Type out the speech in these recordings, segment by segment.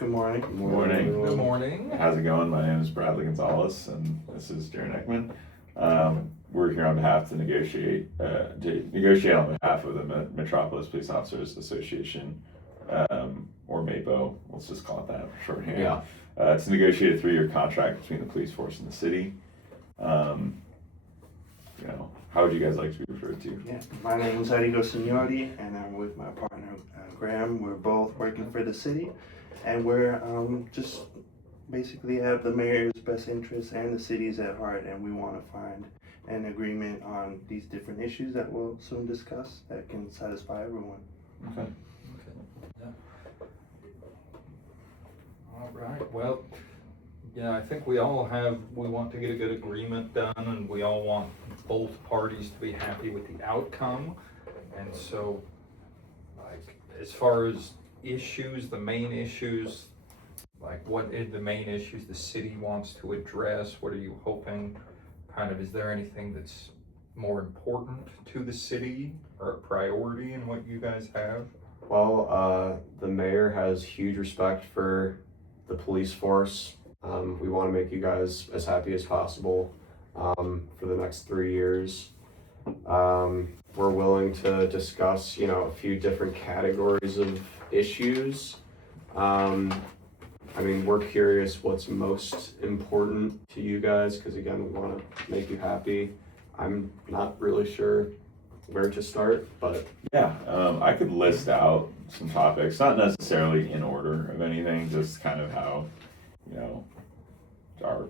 Good morning. Good morning. Good morning. How's it going? My name is Bradley Gonzalez, and this is Jaren Ekman. We're here on behalf to negotiate on behalf of the Metropolis Police Officers Association, or MAPO. Let's just call it that for shorthand. Yeah. To negotiate a 3-year contract between the police force and the city. How would you guys like to be referred to? Yeah, my name is Arrigo, and I'm with my partner Graham. We're both working for the city, and we're just basically have the mayor's best interests and the city's at heart, and we want to find an agreement on these different issues that we'll soon discuss that can satisfy everyone. Okay. Yeah. All right. Well, yeah, I think we want to get a good agreement done, and we all want both parties to be happy with the outcome. And so, like, as far as issues, the main issues, like what are the main issues the city wants to address? What are you hoping? Is there anything that's more important to the city or a priority in what you guys have? Well, the mayor has huge respect for the police force. We want to make you guys as happy as possible for the next 3 years. We're willing to discuss, a few different categories of issues. We're curious what's most important to you guys, because again, we want to make you happy. I'm not really sure where to start, but Yeah, I could list out some topics, not necessarily in order of anything, just kind of how, our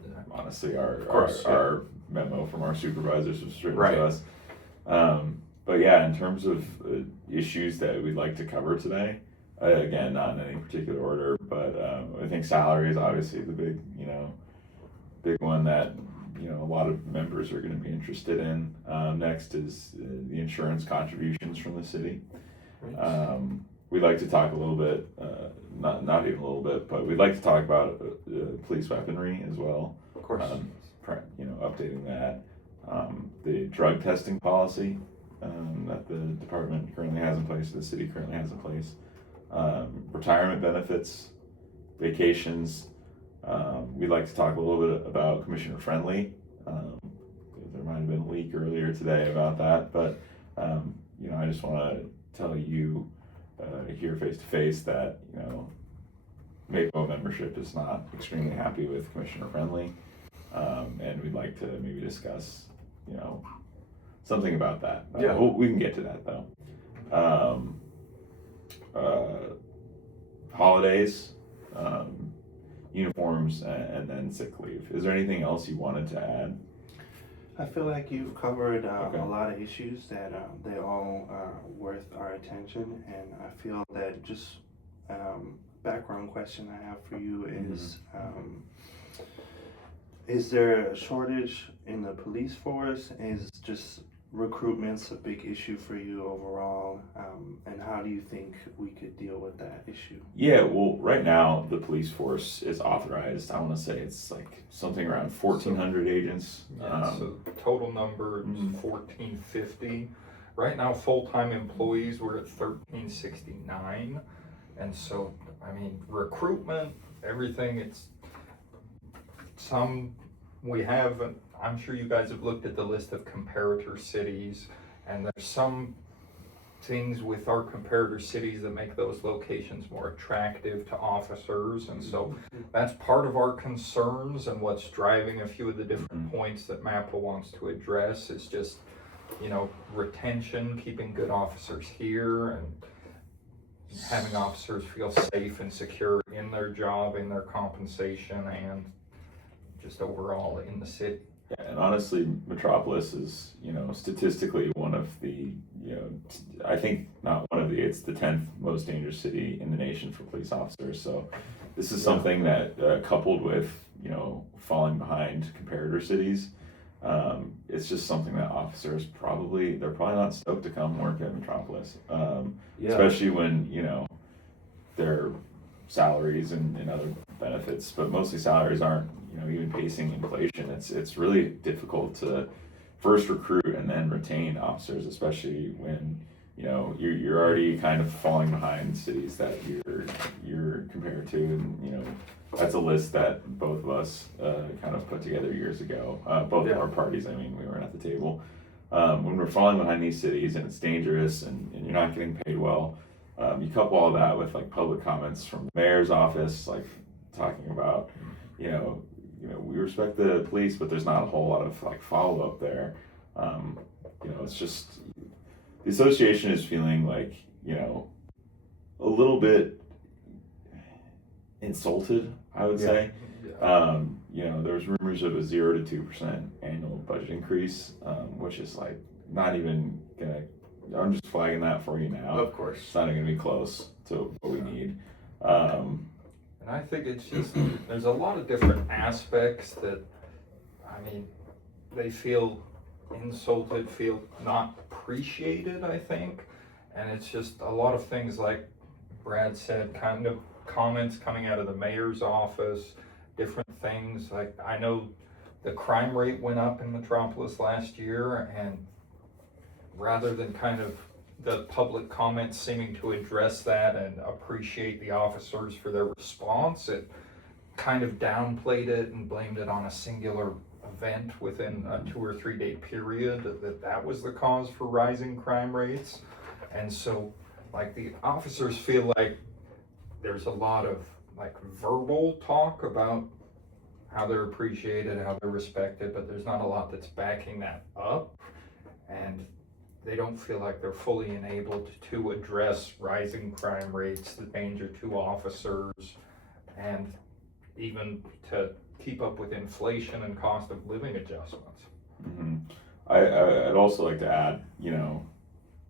memo from our supervisors was written Right. to us. But yeah, in terms of issues that we'd like to cover today, again, not in any particular order, but I think salary is obviously the big one that a lot of members are going to be interested in. Next is the insurance contributions from the city. We'd like to talk a little bit, not even a little bit, but we'd like to talk about police weaponry as well. of course. Updating that. The drug testing policy that the department currently has in place, the city currently has in place. Retirement benefits, vacations. We'd like to talk a little bit about commissioner friendly. There might have been a leak earlier today about that, but I just want to tell you here face to face that MAPO membership is not extremely happy with commissioner friendly, and we'd like to maybe discuss something about that. Yeah. We can get to that though. Holidays, uniforms, and then sick leave. Is there anything else you wanted to add? I feel like you've covered Okay. a lot of issues that they all are worth our attention, and I feel that just background question I have for you is there a shortage in the police force? Is just recruitment's a big issue for you overall, and how do you think we could deal with that issue? Yeah, well, right now the police force is authorized. I want to say it's like something around 1,400 agents. So total number is 1,450. Right now, full-time employees, we're at 1,369. And so, recruitment, everything, I'm sure you guys have looked at the list of comparator cities, and there's some things with our comparator cities that make those locations more attractive to officers, and so that's part of our concerns, and what's driving a few of the different points that MAPO wants to address is just, retention, keeping good officers here, and having officers feel safe and secure in their job, in their compensation, and just overall in the city. Yeah, and honestly, Metropolis is, statistically one of the, I think not one of the, it's the 10th most dangerous city in the nation for police officers. So this is something that, coupled with, falling behind comparator cities, it's just something that officers they're probably not stoked to come work at Metropolis, especially when, their salaries and other benefits, but mostly salaries aren't, even pacing inflation. It's really difficult to first recruit and then retain officers, especially when you're already kind of falling behind cities that you're you're compared to, and that's a list that both of us kind of put together years ago. Both of our parties, I mean, we weren't at the table. When we're falling behind these cities and it's dangerous and you're not getting paid well, you couple all that with like public comments from the mayor's office, like talking about, we respect the police, but there's not a whole lot of like follow up there. It's just the association is feeling like, a little bit insulted, I would say. There's rumors of a 0 to 2% annual budget increase, which is like not even gonna. I'm just flagging that for you now. Of course, it's not even gonna be close to what we need. And I think it's just there's a lot of different aspects that, I mean, they feel insulted, feel not appreciated, I think, and it's just a lot of things like Brad said, kind of comments coming out of the mayor's office, different things. Like, I know the crime rate went up in Metropolis last year, and rather than kind of the public comments seeming to address that and appreciate the officers for their response, it kind of downplayed it and blamed it on a singular event within a 2 or 3 day period, that was the cause for rising crime rates. And so, like, the officers feel like there's a lot of like verbal talk about how they're appreciated, how they're respected, but there's not a lot that's backing that up, and they don't feel like they're fully enabled to address rising crime rates, the danger to officers, and even to keep up with inflation and cost of living adjustments. Mm-hmm. I'd also like to add,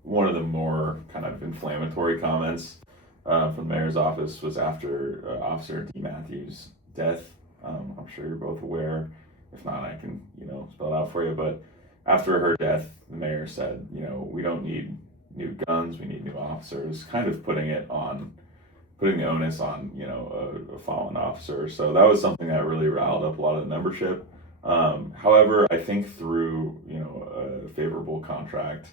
one of the more kind of inflammatory comments from the mayor's office was after Officer D. Matthews' death. I'm sure you're both aware. If not, I can, spell it out for you. But after her death, the mayor said, we don't need new guns, we need new officers, kind of putting the onus on, a fallen officer. So that was something that really riled up a lot of the membership. However, I think through, a favorable contract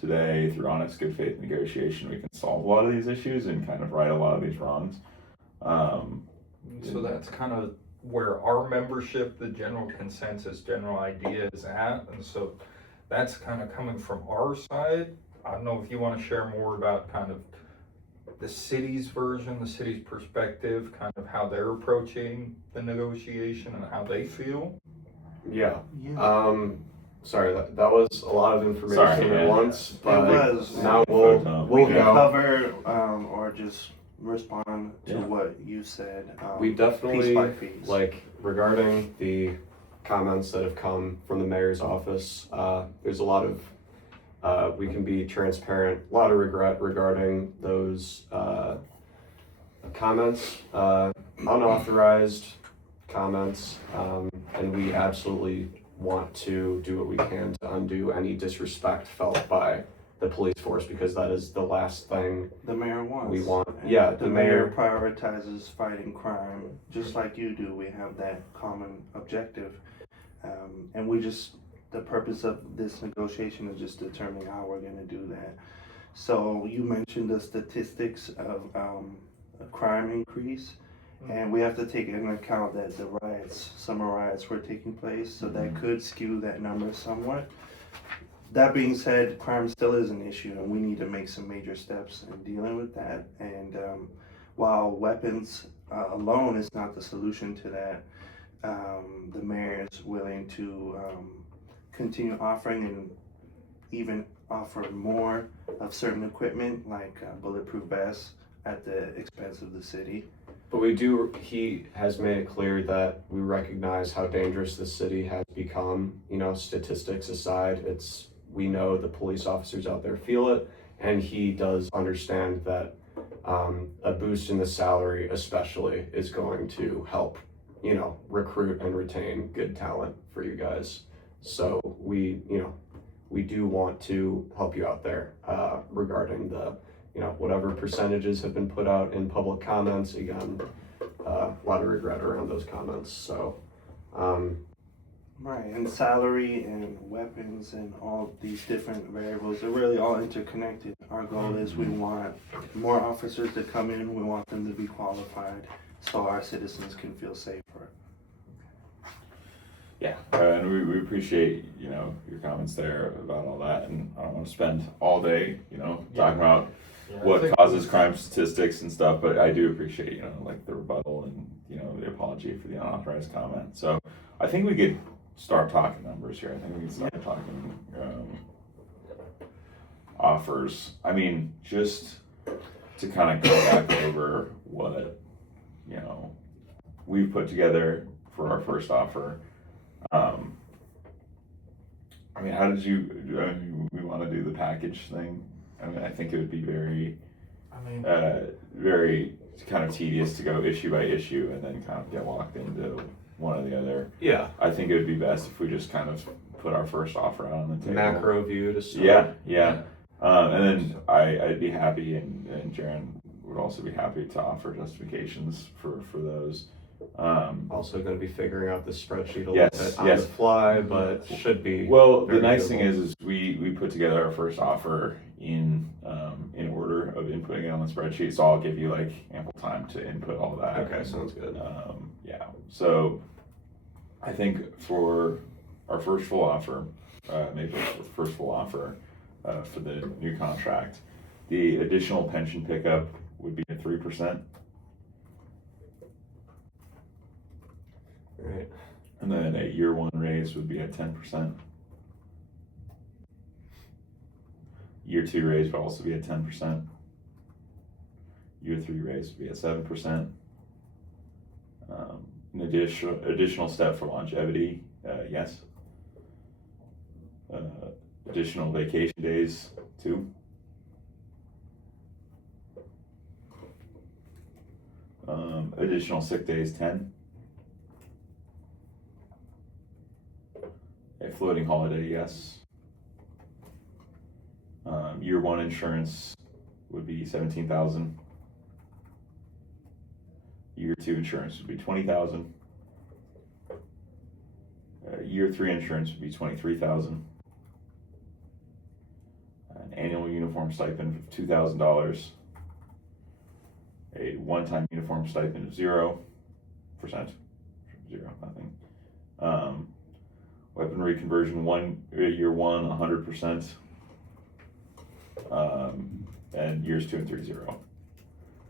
today, through honest, good faith negotiation, we can solve a lot of these issues and kind of right a lot of these wrongs. So that's kind of where our membership, the general consensus, general idea is at. And so that's kind of coming from our side. I don't know if you want to share more about kind of the city's version, the city's perspective, kind of how they're approaching the negotiation and how they feel. Yeah. Sorry, that was a lot of information at once, but it was. Now we we'll can go. cover or just respond to what you said. We definitely, piece by piece. like, regarding the comments that have come from the mayor's office, there's a lot of, we can be transparent, a lot of regret regarding those comments, unauthorized comments, and we absolutely want to do what we can to undo any disrespect felt by the police force, because that is the last thing the mayor wants. we want. And Yeah, the mayor prioritizes fighting crime, just like you do. We have that common objective, and the purpose of this negotiation is just determining how we're going to do that. So you mentioned the statistics of a crime increase, and we have to take into account that summer riots were taking place, so that could skew that number somewhat. That being said, crime still is an issue, and we need to make some major steps in dealing with that. And while weapons alone is not the solution to that, the mayor is willing to continue offering and even offer more of certain equipment, like bulletproof vests, at the expense of the city. But he has made it clear that we recognize how dangerous the city has become. Statistics aside, we know the police officers out there feel it, and he does understand that a boost in the salary especially is going to help, recruit and retain good talent for you guys. So we do want to help you out there regarding the whatever percentages have been put out in public comments. Again, a lot of regret around those comments. So, right, and salary and weapons and all these different variables are really all interconnected. Our goal is we want more officers to come in, we want them to be qualified, so our citizens can feel safer. Yeah, and we appreciate, you know, your comments there about all that, and I don't want to spend all day, you know, talking about Yeah, I what think- causes crime statistics and stuff, but I do appreciate, you know, like the rebuttal and, you know, the apology for the unauthorized comment. So I think we could start talking numbers here. I think we can start talking offers. I mean, just to kind of go back over what, you know, we've put together for our first offer. I mean, how did you, I mean, we want to do the package thing. I mean, I think it would be very, very kind of tedious to go issue by issue and then kind of get locked into one or the other. Yeah. I think it would be best if we just kind of put our first offer out on the table. Macro view to start. Yeah. And then I'd be happy, and Jaren would also be happy to offer justifications for those. Also going to be figuring out the spreadsheet a Yes, little bit on yes. the fly, but should be. Well, the very nice thing doable. is we put together our first offer in order of inputting it on the spreadsheet, so I'll give you like ample time to input all that. Okay, sounds good. Yeah, so I think for our first full offer, maybe the first full offer for the new contract, the additional pension pickup would be at 3%, Right. and then a year one raise would be at 10%. Year two raise would also be at 10%. Year three raise would be at 7%. An additional step for longevity, yes. Additional vacation days, 2. Additional sick days, 10. A floating holiday, yes. Year one insurance would be 17,000. Year two insurance would be 20,000. Year three insurance would be 23,000. An annual uniform stipend of $2,000. A one-time uniform stipend of 0%. 0, nothing. Weaponry conversion year one, 100%. And years 2 and 3, 0.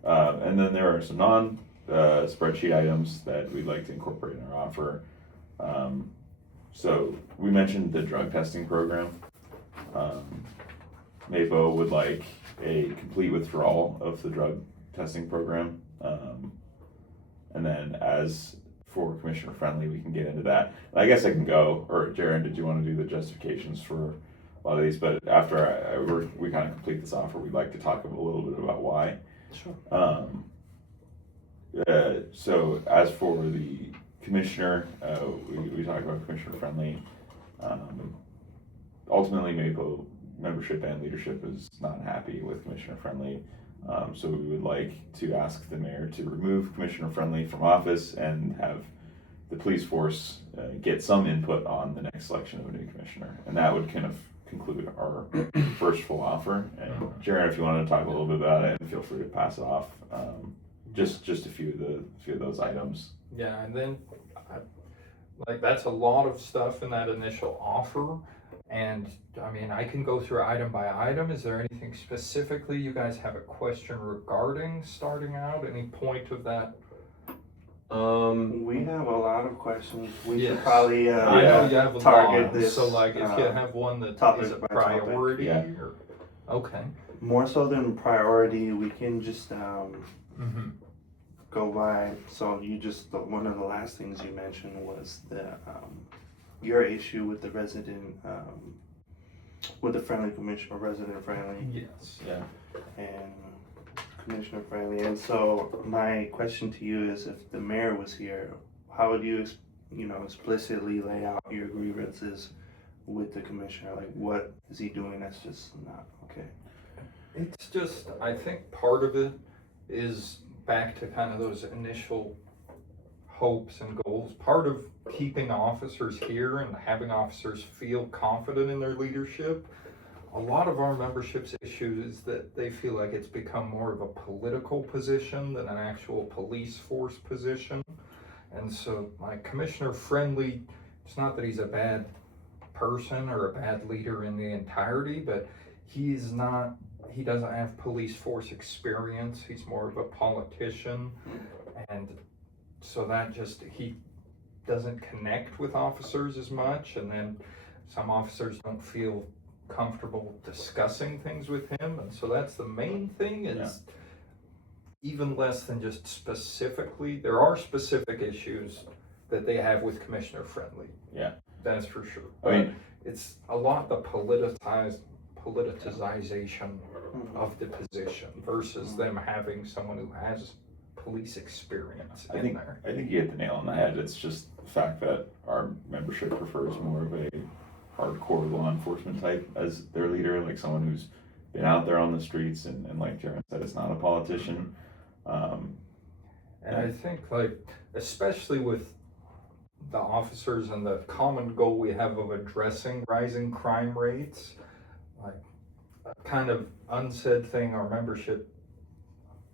And then there are some spreadsheet items that we'd like to incorporate in our offer. So we mentioned the drug testing program. MAPO would like a complete withdrawal of the drug testing program. And then as for Commissioner Friendly, we can get into that. And I guess I can go, or Jaren, did you want to do the justifications for a lot of these? But after we kind of complete this offer, we'd like to talk a little bit about why. Sure. So as for the commissioner, we talked about Commissioner Friendly. Ultimately, MAPO membership and leadership is not happy with Commissioner Friendly. So we would like to ask the mayor to remove Commissioner Friendly from office and have the police force get some input on the next selection of a new commissioner. And that would kind of conclude our first full offer. And Jaren, if you want to talk a little bit about it, feel free to pass it off. Just a few of those items. Yeah, and then, that's a lot of stuff in that initial offer. And I mean, I can go through item by item. Is there anything specifically you guys have a question regarding starting out? Any point of that? We have a lot of questions. We should Yes. probably I know you have a target lot, this. so like if you have one that topic is a by topic. priority, Yeah. or, okay. More so than priority, we can just Mm-hmm. go by. So one of the last things you mentioned was your issue with the resident, with the friendly commissioner, resident friendly. Yes. Yeah. And Commissioner Friendly. And so my question to you is, if the mayor was here, how would you, explicitly lay out your grievances with the commissioner? Like, what is he doing that's just not okay? It's just, I think part of it is back to kind of those initial hopes and goals. Part of keeping officers here and having officers feel confident in their leadership a lot of our membership's issue is that they feel like it's become more of a political position than an actual police force position. And so like Commissioner Friendly, it's not that he's a bad person or a bad leader in the entirety, but he doesn't have police force experience. He's more of a politician. And so that he doesn't connect with officers as much. And then some officers don't feel comfortable discussing things with him. And so that's the main thing is even less than just specifically, there are specific issues that they have with Commissioner Friendly. Yeah. That's for sure. I mean, it's a lot the politicization of the position versus them having someone who has police experience in there. I think you hit the nail on the head. It's just the fact that our membership prefers more of a hardcore law enforcement type as their leader, like someone who's been out there on the streets and like Jaren said, it's not a politician. And I think like, especially with the officers and the common goal we have of addressing rising crime rates, like a kind of unsaid thing, our membership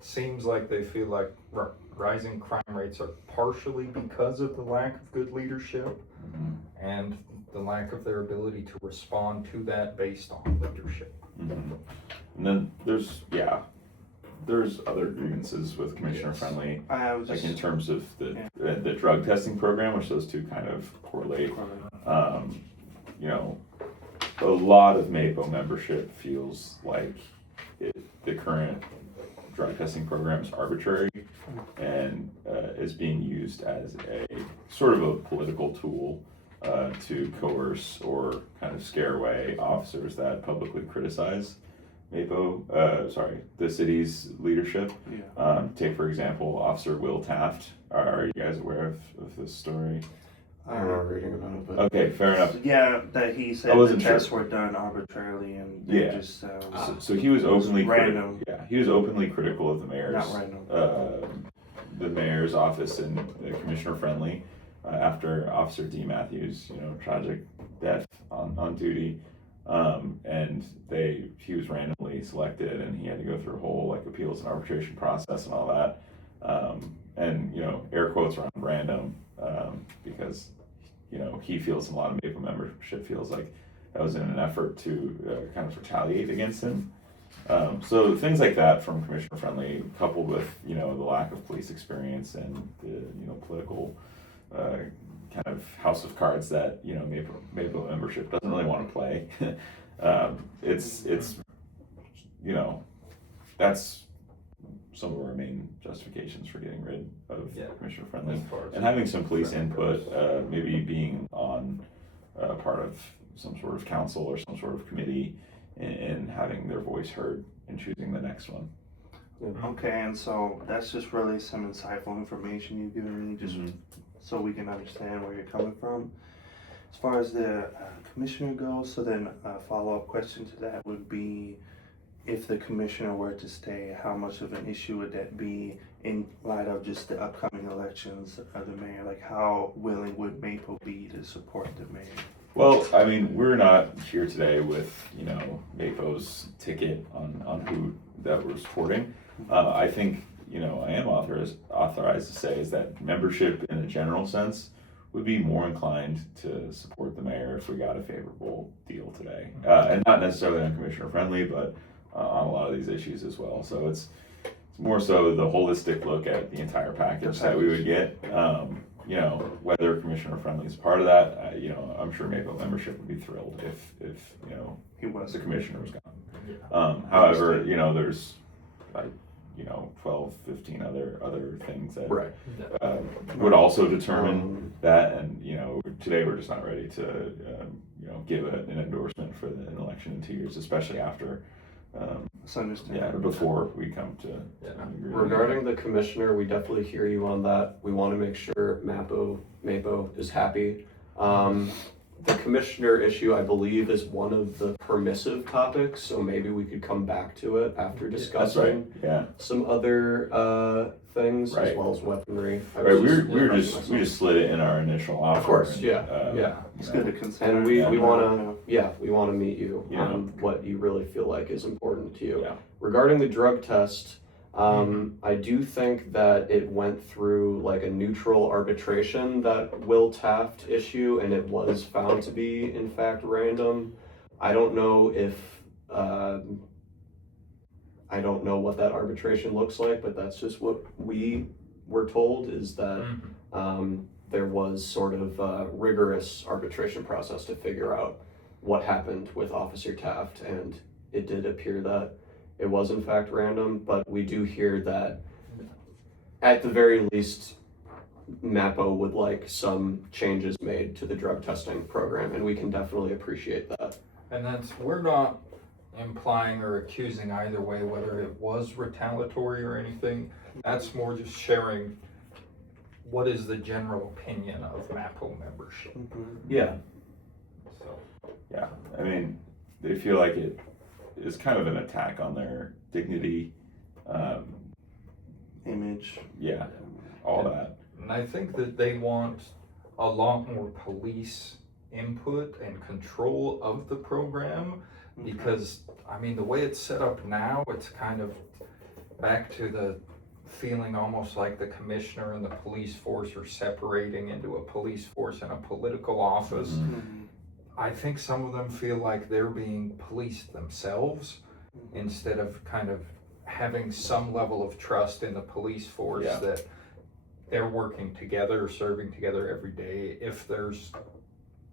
seems like they feel like rising crime rates are partially because of the lack of good leadership and the lack of their ability to respond to that based on leadership. And then there's other grievances with Commissioner Friendly, like in terms of the drug testing program, which those two kind of correlate. You know, a lot of MAPO membership feels like the current drug testing program is arbitrary and is being used as a sort of a political tool to coerce or kind of scare away officers that publicly criticize the city's leadership. Take, for example, Officer Will Taft. Are you guys aware of this story? I remember reading about it, but Okay, fair enough. Yeah, that he said the tests were done arbitrarily and they just so he was openly random. He was openly critical of the mayor's Not random. The mayor's office and Commissioner Friendly after Officer D. Matthews, tragic death on duty. And he was randomly selected and he had to go through a whole appeals and arbitration process and all that. And air quotes around random, because he feels, and a lot of MAPO membership feels like that was in an effort to kind of retaliate against him. So things like that from Commissioner Friendly, coupled with the lack of police experience and the political kind of house of cards that MAPO membership doesn't really want to play. It's that's some of our main justifications for getting rid of Commissioner Friendly and having some police input, maybe being on part of some sort of council or some sort of committee and having their voice heard and choosing the next one. Okay, and so that's just really some insightful information you've given me, just so we can understand where you're coming from. As far as the commissioner goes, so then a follow-up question to that would be, if the commissioner were to stay, how much of an issue would that be in light of just the upcoming elections of the mayor? Like, how willing would MAPO be to support the mayor? Well, I mean, we're not here today with, MAPO's ticket on who that we're supporting. I think, I am authorized to say is that membership in a general sense would be more inclined to support the mayor if we got a favorable deal today. And not necessarily on Commissioner Friendly, but on a lot of these issues as well. So it's more so the holistic look at the entire package that we would get. Whether Commissioner Friendly is part of that, I'm sure MAPO membership would be thrilled if He was the commissioner was gone. However, there's 12, 15 other things that would also determine that, and today we're just not ready to give an endorsement for an election in 2 years, especially after before we come to regarding the commissioner, we definitely hear you on that. We want to make sure MAPO is happy. the commissioner issue, I believe, is one of the permissive topics, so maybe we could come back to it after That's discussing right, yeah. some other things, as Right. well as weaponry. I Right, was we just slid it in our initial offer. Of course, and, yeah, yeah. It's you know, good to consider. And we Yeah. wanna, we wanna meet you Yeah. on what you really feel like is important to you. Yeah. Regarding the drug test, I do think that it went through like a neutral arbitration, that Will Taft issue, and it was found to be in fact random. I don't know if, I don't know what that arbitration looks like, but that's just what we were told, is that there was sort of a rigorous arbitration process to figure out what happened with Officer Taft, and it did appear that it was in fact random, but we do hear that at the very least, MAPO would like some changes made to the drug testing program, and we can definitely appreciate that. And we're not implying or accusing either way whether it was retaliatory or anything. That's more just sharing what is the general opinion of MAPO membership. Yeah. So, Yeah, I mean, they feel like it is kind of an attack on their dignity, Image. yeah, all that. and I think that they want a lot more police input and control of the program, because I mean, the way it's set up now, it's kind of back to the feeling almost like the commissioner and the police force are separating into a police force and a political office. Mhm. I think some of them feel like they're being policed themselves instead of kind of having some level of trust in the police force, Yeah. that they're working together, serving together every day. If there's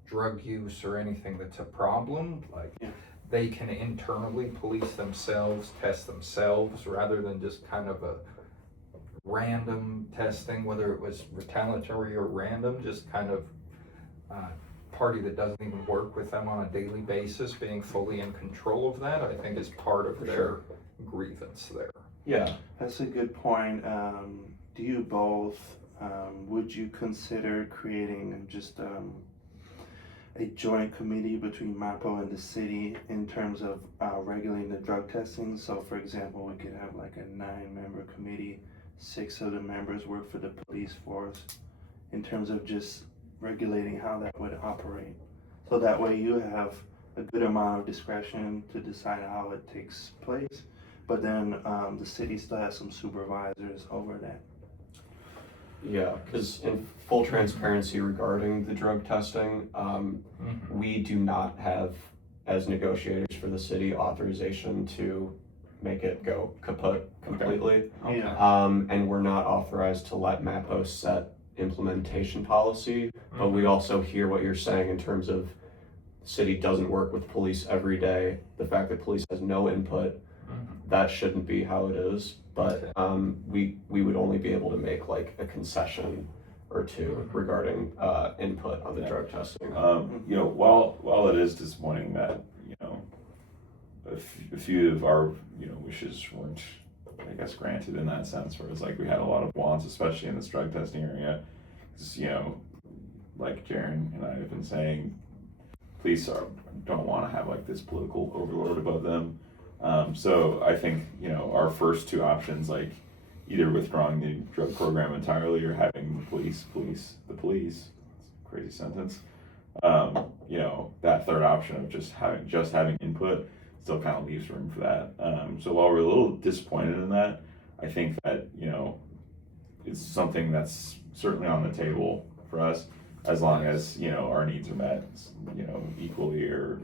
drug use or anything that's a problem, like Yeah. they can internally police themselves, test themselves, rather than just kind of a random testing, whether it was retaliatory or random, just kind of party that doesn't even work with them on a daily basis being fully in control of that, I think is part of their grievance there. Yeah. That's a good point. Do you both, would you consider creating just a joint committee between MAPO and the city in terms of regulating the drug testing? So for example, we could have like a 9-member committee, 6 of the members work for the police force, in terms of just regulating how that would operate. So that way you have a good amount of discretion to decide how it takes place, but then the city still has some supervisors over that. Yeah, because in full transparency regarding the drug testing, we do not have, as negotiators for the city, authorization to make it go kaput completely. Okay. And we're not authorized to let MAPO set implementation policy, but we also hear what you're saying in terms of the city doesn't work with police every day. The fact that police has no input, that shouldn't be how it is. But we would only be able to make like a concession or two regarding input on the drug testing. You know, while it is disappointing that, you know, a few of our, you know, wishes weren't, I guess, granted in that sense, where it's like we had a lot of wants, especially in this drug testing area. Because, you know, like Jaren and I have been saying, police don't want to have like this political overlord above them. So I think, you know, our first two options, like either withdrawing the drug program entirely or having the police, crazy sentence. You know, that third option of just having input still kind of leaves room for that. So while we're a little disappointed in that, I think that, you know, it's something that's certainly on the table for us, as long as, you know, our needs are met, you know, equally or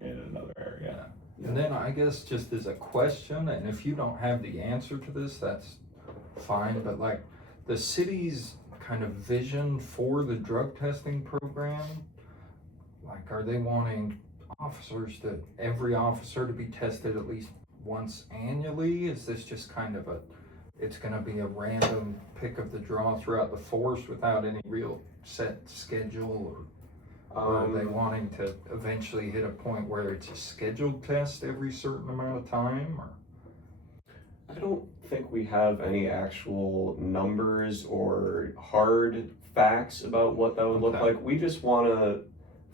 in another area. And then I guess just as a question, and if you don't have the answer to this, that's fine, but like the city's kind of vision for the drug testing program, like are they wanting every officer to be tested at least once annually? Is this just kind of it's gonna be a random pick of the draw throughout the force without any real set schedule, or are they wanting to eventually hit a point where it's a scheduled test every certain amount of time? Or I don't think we have any actual numbers or hard facts about what that would look Okay. like. We just want to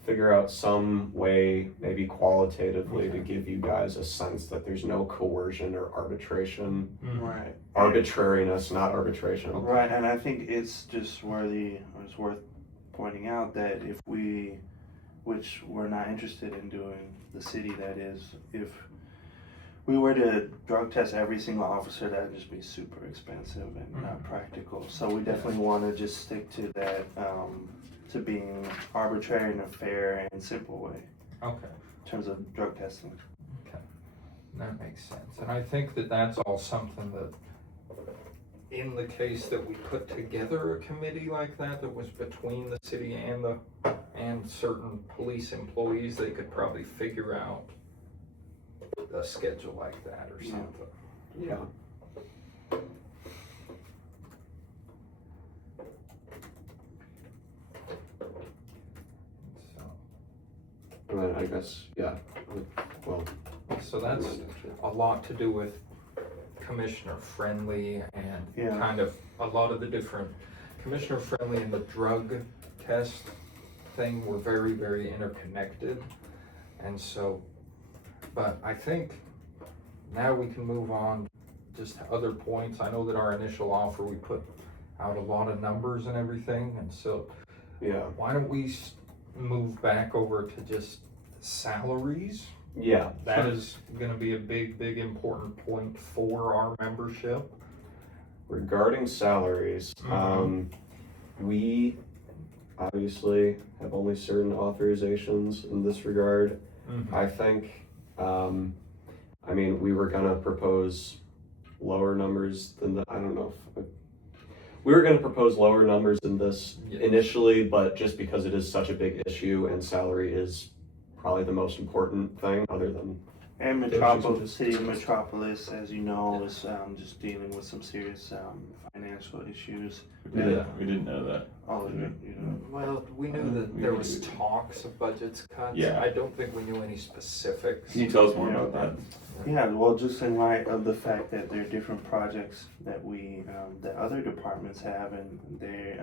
figure out some way, maybe qualitatively, to give you guys a sense that there's no coercion or arbitration. Right. Arbitrariness, not arbitration. Right, and I think it's worth pointing out that if we, which we're not interested in doing, the city that is, if we were to drug test every single officer, that'd just be super expensive and not practical. So we definitely want to just stick to that, to being arbitrary in a fair and simple way Okay. in terms of drug testing. Okay, that makes sense. And I think that that's all something that, in the case that we put together a committee like that was between the city and certain police employees, they could probably figure out a schedule like that or something. Yeah. So, And then I guess, yeah, well. so that's a lot to do with commissioner friendly and Yeah. kind of a lot of the different commissioner friendly and the drug test thing were very, very interconnected. And so, but I think now we can move on just to other points. I know that our initial offer, we put out a lot of numbers and everything. And so Yeah. why don't we move back over to just salaries? Yeah. That is going to be a big, big important point for our membership. Regarding salaries, we obviously have only certain authorizations in this regard. I think, I mean, we were gonna propose lower numbers than the, I don't know if, we were gonna propose lower numbers than this initially, but just because it is such a big issue and salary is probably the most important thing other than. And Metropolis, the city of Metropolis, as you know, is just dealing with some serious financial issues. We didn't know that. All of it, you know. Well, we knew that there was talks of budgets cuts. Yeah. I don't think we knew any specifics. Can you tell us more about that? Yeah, well, just in light of the fact that there are different projects that that other departments have, and they,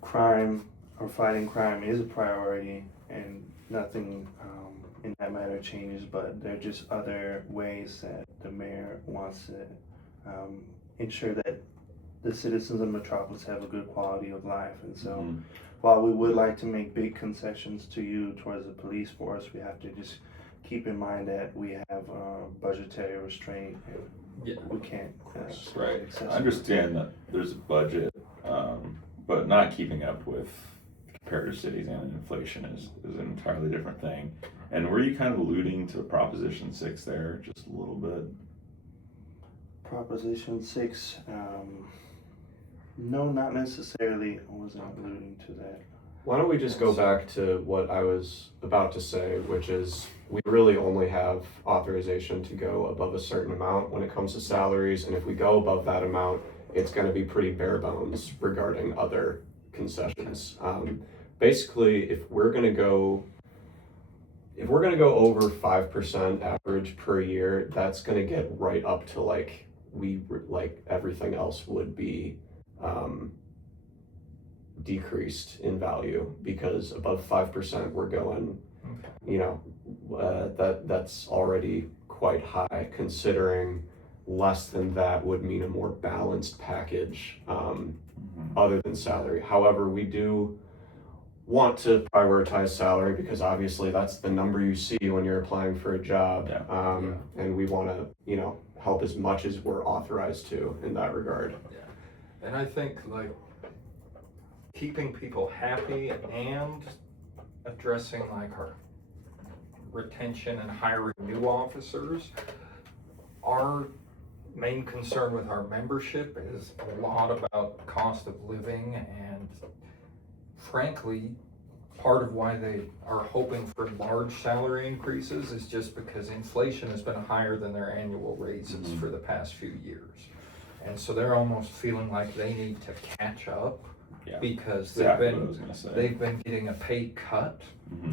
crime or fighting crime is a priority, and nothing in that matter changes, but there are just other ways that the mayor wants to ensure that the citizens of Metropolis have a good quality of life. And so while we would like to make big concessions to you towards the police force, we have to just keep in mind that we have budgetary restraint, and we can't. Right. excessive. I understand that there's a budget, but not keeping up with comparative cities and inflation is an entirely different thing. And were you kind of alluding to Proposition 6 there just a little bit? Proposition 6, no, not necessarily. I wasn't alluding to that. Why don't we just go back to what I was about to say, which is we really only have authorization to go above a certain amount when it comes to salaries, and if we go above that amount, it's going to be pretty bare bones regarding other concessions. Basically, if we're going to go over 5% average per year, that's going to get right up to like everything else would be decreased in value, because above 5% we're going, that's already quite high, considering less than that would mean a more balanced package other than salary. However, we do want to prioritize salary because obviously that's the number you see when you're applying for a job. And we want to, help as much as we're authorized to in that regard. Yeah. And I think like keeping people happy and addressing like our retention and hiring new officers, our main concern with our membership is a lot about cost of living, and frankly, part of why they are hoping for large salary increases is just because inflation has been higher than their annual raises for the past few years. And so they're almost feeling like they need to catch up because they've been getting a pay cut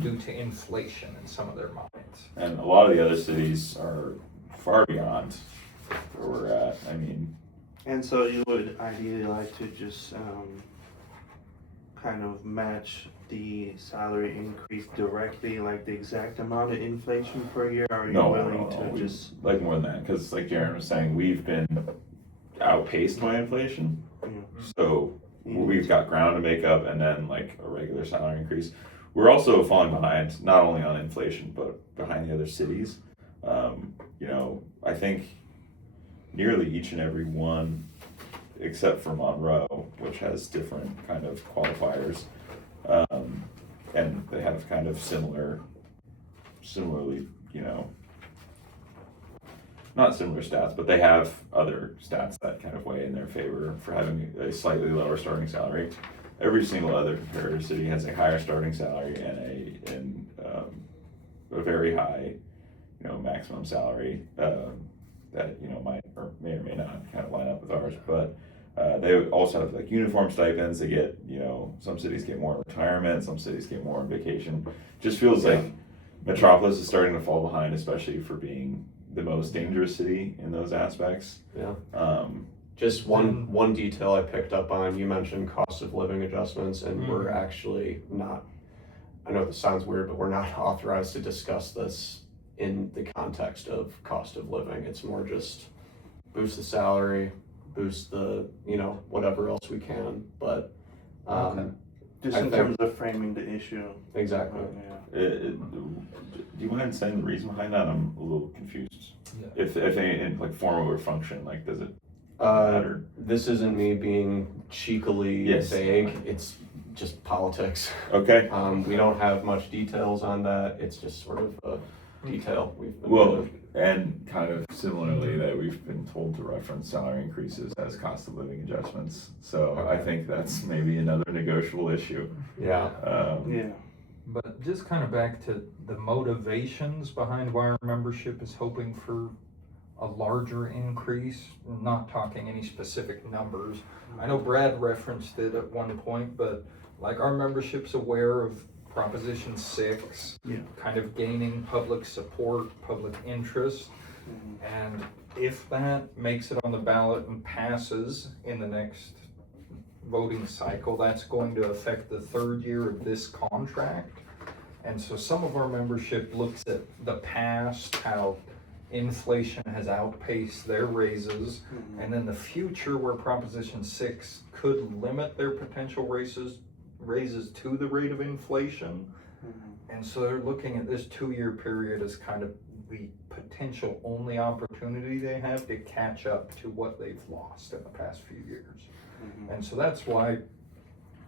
due to inflation in some of their minds. And a lot of the other cities are far beyond where we're at. I mean, And so you would ideally like to just kind of match the salary increase directly, like the exact amount of inflation per year? Or are you No, willing no, to just? like more than that, because like Jaren was saying, we've been outpaced by inflation. Yeah. So Yeah. we've got ground to make up and then like a regular salary increase. We're also falling behind, not only on inflation, but behind the other cities. You know, I think nearly each and every one, except for Monroe, which has different kind of qualifiers, and they have kind of similarly, you know, not similar stats, but they have other stats that kind of weigh in their favor for having a slightly lower starting salary. Every single other comparator city has a higher starting salary and a very high, you know, maximum salary that, you know, might or may not kind of line up with ours. But they also have like uniform stipends. They get, you know, some cities get more in retirement, some cities get more in vacation. Just feels like Metropolis is starting to fall behind, especially for being the most dangerous city in those aspects. Yeah. Just one detail I picked up on, you mentioned cost of living adjustments, and we're actually not, I know this sounds weird, but we're not authorized to discuss this in the context of cost of living. It's more just boost the salary, boost the, you know, whatever else we can, but Just I in think- terms of framing the issue. exactly. Do you mind saying the reason behind that? I'm a little confused. Yeah. If they in like form over function, like does it matter? This isn't me being cheekily Yes. vague, it's just politics. Okay. We don't have much details on that, it's just sort of a detail we've been Well, given. and kind of similarly that we've been told to reference salary increases as cost of living adjustments. So I Okay. think that's maybe another negotiable issue. Yeah. Yeah. But just kind of back to the motivations behind why our membership is hoping for a larger increase, not talking any specific numbers. I know Brad referenced it at one point, but like our membership's aware of Proposition 6, Yeah. kind of gaining public support, public interest. And if that makes it on the ballot and passes in the next voting cycle, that's going to affect the third year of this contract. And so some of our membership looks at the past, how inflation has outpaced their raises, and then the future where Proposition 6 could limit their potential raises to the rate of inflation. And so they're looking at this 2-year period as kind of the potential only opportunity they have to catch up to what they've lost in the past few years. And so that's why,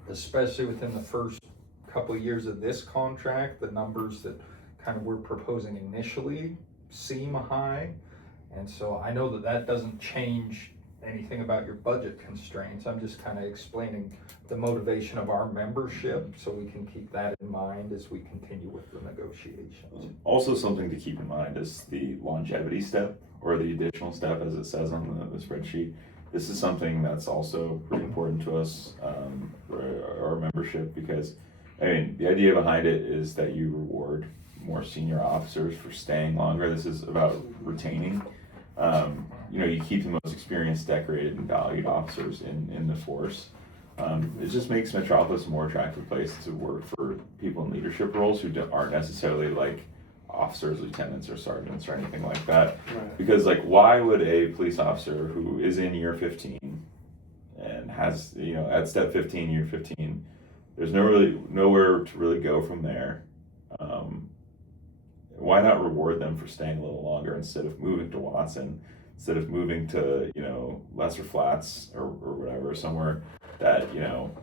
especially within the first couple of years of this contract, the numbers that kind of we're proposing initially seem high. And so I know that that doesn't change anything about your budget constraints. I'm just kind of explaining the motivation of our membership so we can keep that in mind as we continue with the negotiations. Also, something to keep in mind is the longevity step or the additional step, as it says on the spreadsheet. This is something that's also pretty important to us, for our membership, because I mean, the idea behind it is that you reward more senior officers for staying longer. This is about retaining. You know, you keep the most experienced, decorated, and valued officers in the force. It just makes Metropolis a more attractive place to work for people in leadership roles who aren't necessarily like officers, lieutenants, or sergeants, or anything like that. Right. Because like, why would a police officer who is in year 15 and has, you know, at step 15, year 15, there's nowhere to really go from there. Why not reward them for staying a little longer instead of moving to Watson, instead of moving to, you know, Lesser Flats or whatever, somewhere that, you know,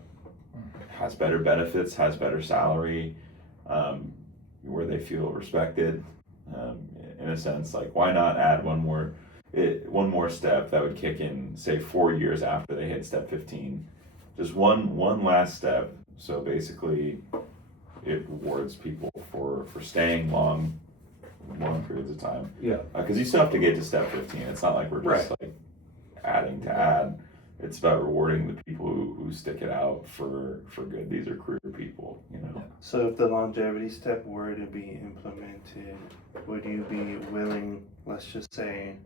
has better benefits, has better salary, where they feel respected, in a sense. Like, why not add one more step that would kick in, say, 4 years after they hit step 15? Just one last step. So basically, it rewards people for staying long periods of time. Yeah. Because you still have to get to step 15. It's not like we're just like adding to add. It's about rewarding the people who stick it out for good. These are career people, you know. So if the longevity step were to be implemented, would you be willing, let's just say,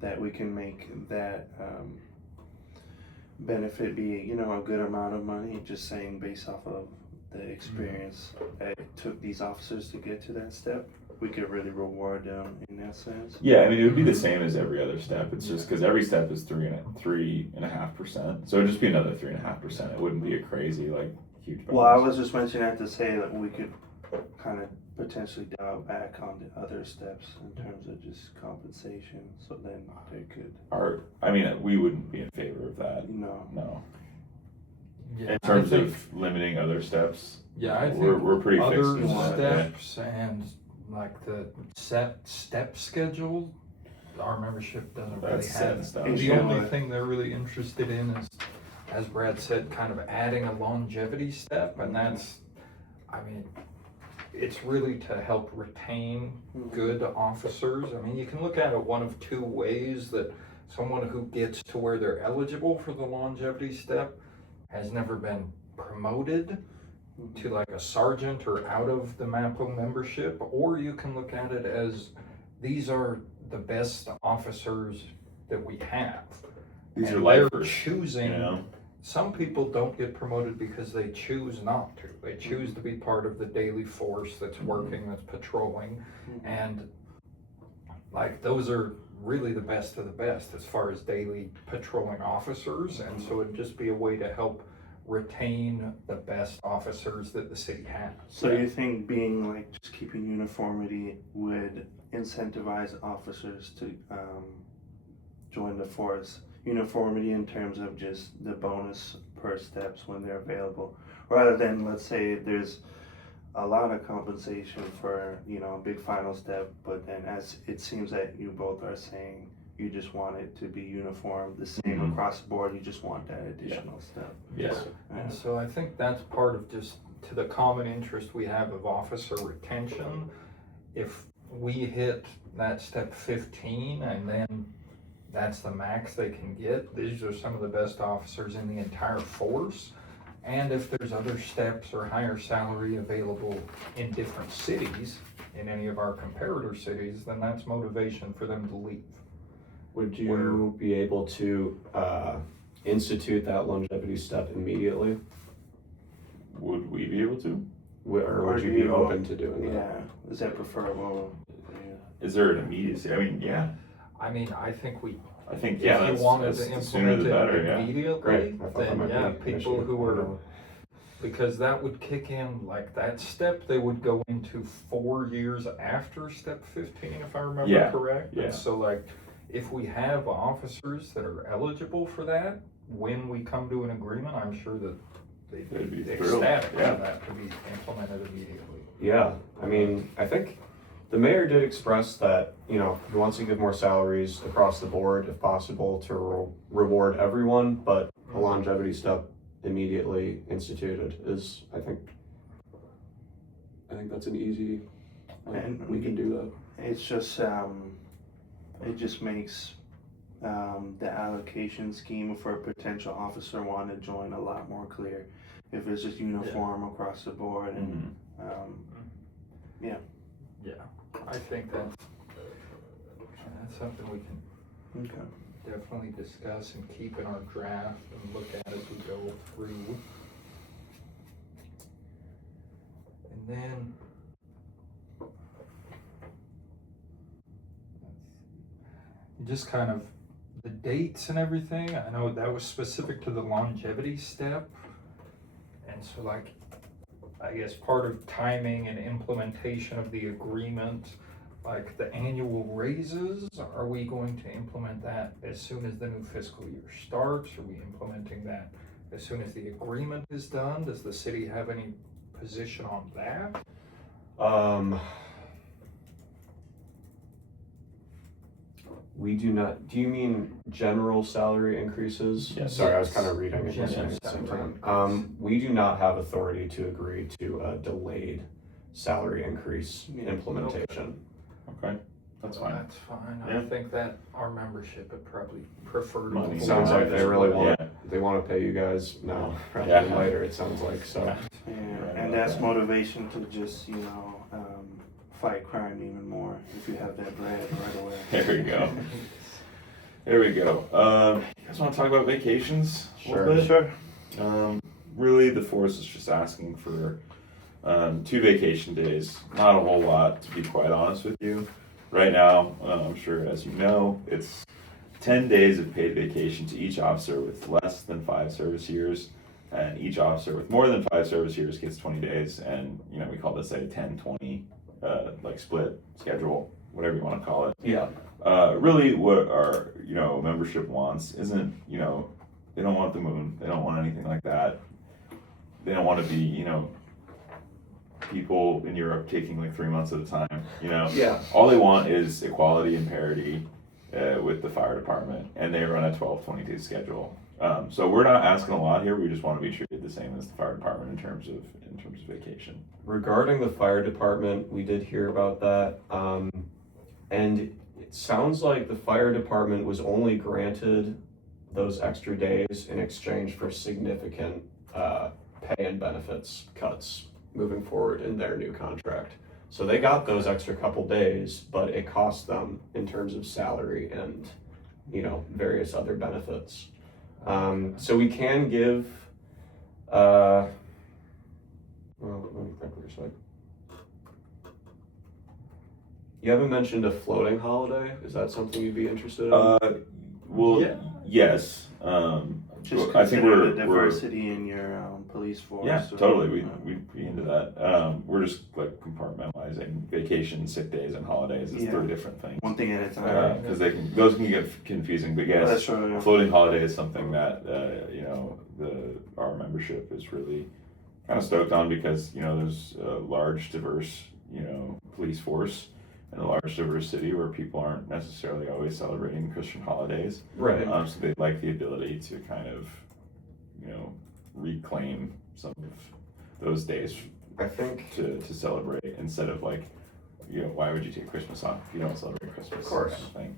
that we can make that benefit be, you know, a good amount of money, just saying based off of the experience that it took these officers to get to that step, we could really reward them in that sense. Yeah, I mean, it would be the same as every other step. It's just because every step is 3.5%. So it'd just be another 3.5%. It wouldn't be a crazy, like, huge bonus. Well, I was just mentioning that to say that we could kind of potentially dial back on the other steps in terms of just compensation, so then they could, We wouldn't be in favor of that. you know. No. Yeah, In terms I think, of limiting other steps, yeah, I think we're pretty fixed other on that. steps and like the set step schedule, our membership doesn't really That's set in have. stone. The Yeah. only thing they're really interested in is, as Brad said, kind of adding a longevity step, and that's, I mean, it's really to help retain good officers. I mean, you can look at it one of two ways, that someone who gets to where they're eligible for the longevity step has never been promoted to like a sergeant or out of the MAPO membership, or you can look at it as these are the best officers that we have. These And are they're lifers, choosing, you know? some people don't get promoted because they choose not to. They choose to be part of the daily force that's working, that's patrolling, and like those are really the best of the best as far as daily patrolling officers, and so it'd just be a way to help retain the best officers that the city has. So you think being like just keeping uniformity would incentivize officers to join the force? Uniformity in terms of just the bonus per steps when they're available, rather than, let's say there's a lot of compensation for, you know, a big final step, but then as it seems that you both are saying you just want it to be uniform, the same Mhm. across the board, you just want that additional step. Yeah. And so I think that's part of just to the common interest we have of officer retention. If we hit that step 15 and then that's the max they can get, these are some of the best officers in the entire force. And if there's other steps or higher salary available in different cities, in any of our comparator cities, then that's motivation for them to leave. Would you be able to institute that longevity step immediately? Would we be able to? Or would you be open to doing that? Yeah, is that preferable? Yeah. Is there an immediacy? I mean, yeah. I mean, I think I think, if yeah, you wanted that's to the sooner implement the better, it yeah. immediately, Great. I thought that then might yeah, be an people issue. who are, because that would kick in, like that step, they would go into 4 years after step 15, if I remember Yeah, correct. yeah. And so like, if we have officers that are eligible for that, when we come to an agreement, I'm sure that they'd They'd be be thrilled, ecstatic yeah. for that to be implemented immediately. Yeah, I mean, I think the mayor did express that, you know, he wants to give more salaries across the board if possible to reward everyone, but a longevity step immediately instituted is, I think that's an easy, And we can do that. It's just, it just makes the allocation scheme for a potential officer want to join a lot more clear. If it's just uniform across the board and, Yeah, I think that's something we can okay. definitely discuss and keep in our draft and look at as we go through. And then just kind of the dates and everything. I know that was specific to the longevity step. And so like, I guess part of timing and implementation of the agreement, like the annual raises, are we going to implement that as soon as the new fiscal year starts? Are we implementing that as soon as the agreement is done? Does the city have any position on that? We do not, do you mean general salary increases? Yes. Sorry, I was kind of reading and General listening at the same salary time. We do not have authority to agree to a delayed salary increase Yeah. implementation. Okay, that's fine. That's fine. Yeah. I think that our membership would probably prefer to. Money. avoid Sounds like that they as really well. want, they want to pay you guys now rather Yeah. than later, it sounds like, so. Yeah, Right and about that's that. motivation to just, you know, fight crime even more if you have that bread right away. There you go. There we go. You guys want to talk about vacations? A little bit? Sure. Really, the force is just asking for 2 vacation days. Not a whole lot, to be quite honest with you. Right now, I'm sure as you know, it's 10 days of paid vacation to each officer with less than 5 service years, and each officer with more than 5 service years gets 20 days. And we call this a 10-20 like split schedule, whatever you want to call it. Yeah. Really, what our membership wants isn't they don't want the moon. They don't want anything like that. They don't want to be people in Europe taking like 3 months at a time. Yeah. All they want is equality and parity with the fire department, and they run a 12-22 schedule. So we're not asking a lot here. We just want to be treated the same as the fire department in terms of vacation. Regarding the fire department, we did hear about that, and it sounds like the fire department was only granted those extra days in exchange for significant pay and benefits cuts moving forward in their new contract. So they got those extra couple days, but it cost them in terms of salary and various other benefits. So we can give well, let me think for a sec. You haven't mentioned a floating holiday. Is that something you'd be interested in? Well, Yeah. yes. Just I think consider the we're diversity in your police force. yeah, so, totally. We'd be into that. We're just like compartmentalizing vacation, sick days, and holidays. It's Yeah. 3 different things. one thing at a time. Because those can get confusing. But yes, That's true, yeah. floating holiday is something that our membership is really kind of stoked on, because there's a large, diverse police force in a large, diverse city where people aren't necessarily always celebrating Christian holidays. Right. So they'd like the ability to kind of reclaim some of those days I think. to celebrate, instead of like why would you take Christmas off if you don't celebrate Christmas? Of course. Kind of thing.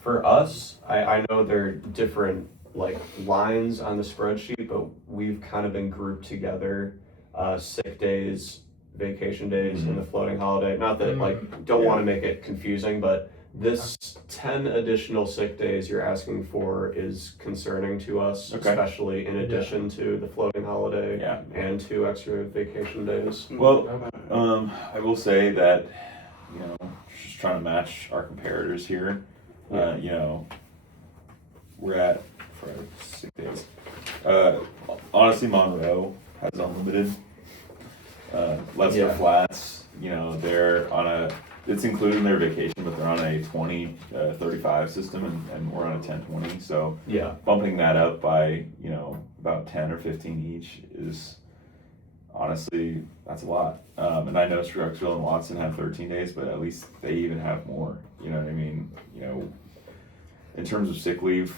For us, I know there are different like lines on the spreadsheet, but we've kind of been grouped together, sick days, vacation days, and the floating holiday. Not that don't want to make it confusing, but this 10 additional sick days you're asking for is concerning to us, Okay. especially in addition to the floating holiday Yeah. and 2 extra vacation days. Well, I will say that just trying to match our comparators here. We're at for 6 days. Honestly, Monroe has unlimited. Leicester Yeah. Flats, they're on it's included in their vacation, but they're on a 20-35 system, and we're on a 10-20. So Yeah. bumping that up by about 10 or 15 each is honestly, that's a lot. And I know Struxville and Watson have 13 days, but at least they even have more. You know what I mean? In terms of sick leave,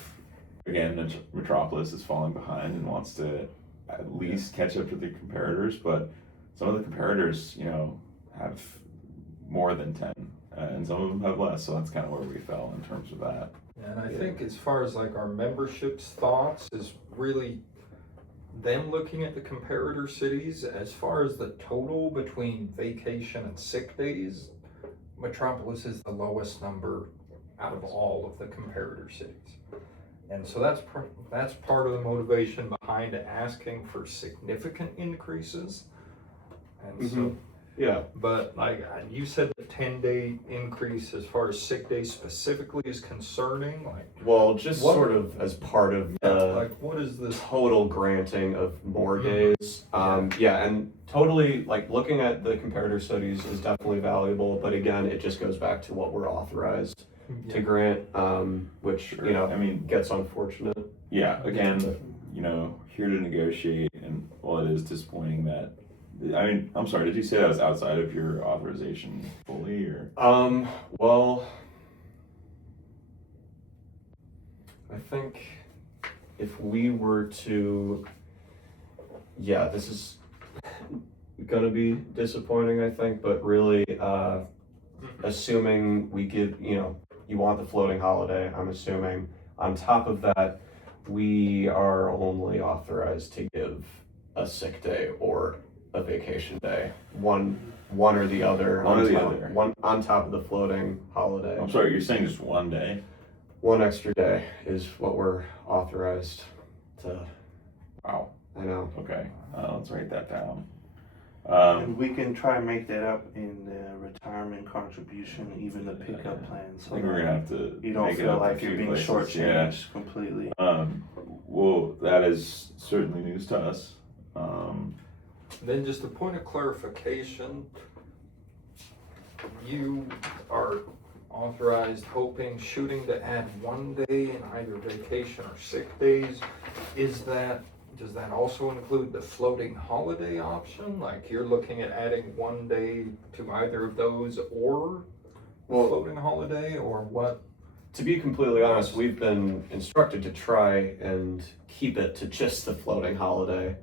again, Metropolis is falling behind and wants to at least catch up to the comparators, but some of the comparators, have more than 10, and some of them have less, so that's kind of where we fell in terms of that. And I think as far as like our membership's thoughts is really them looking at the comparator cities. As far as the total between vacation and sick days, Metropolis is the lowest number out of all of the comparator cities. And so that's part of the motivation behind asking for significant increases. And so, Yeah. but like you said, the 10-day increase as far as sick days specifically is concerning. Like, Well, just What- sort of as part of the like what is this? total granting of more days. Yeah, and totally, like, looking at the comparator studies is definitely valuable, but again, it just goes back to what we're authorized to grant, which, Sure. I mean, gets unfortunate. yeah, again, here to negotiate, and while it is disappointing that, I'm sorry, did you say that was outside of your authorization fully, or? Well, I think if we were to, yeah, this is gonna be disappointing, I think, but really, assuming we give, you want the floating holiday, I'm assuming, on top of that, we are only authorized to give a sick day or a vacation day, one or the other. One or the top- other. One on top of the floating holiday. I'm sorry, you're saying just one day? one extra day is what we're authorized to. Wow, I know. okay, let's write that down. And we can try and make that up in the retirement contribution, even the pickup plan, I so think we're gonna have to you don't make it feel up in a like you're few being places. shortchanged completely. Well, that is certainly news to us. Then just a point of clarification, you are authorized, hoping, shooting to add 1 day in either vacation or sick days. Does that also include the floating holiday option? Like you're looking at adding 1 day to either of those or the Well, floating holiday, or what? to be completely honest, we've been instructed to try and keep it to just the floating holiday,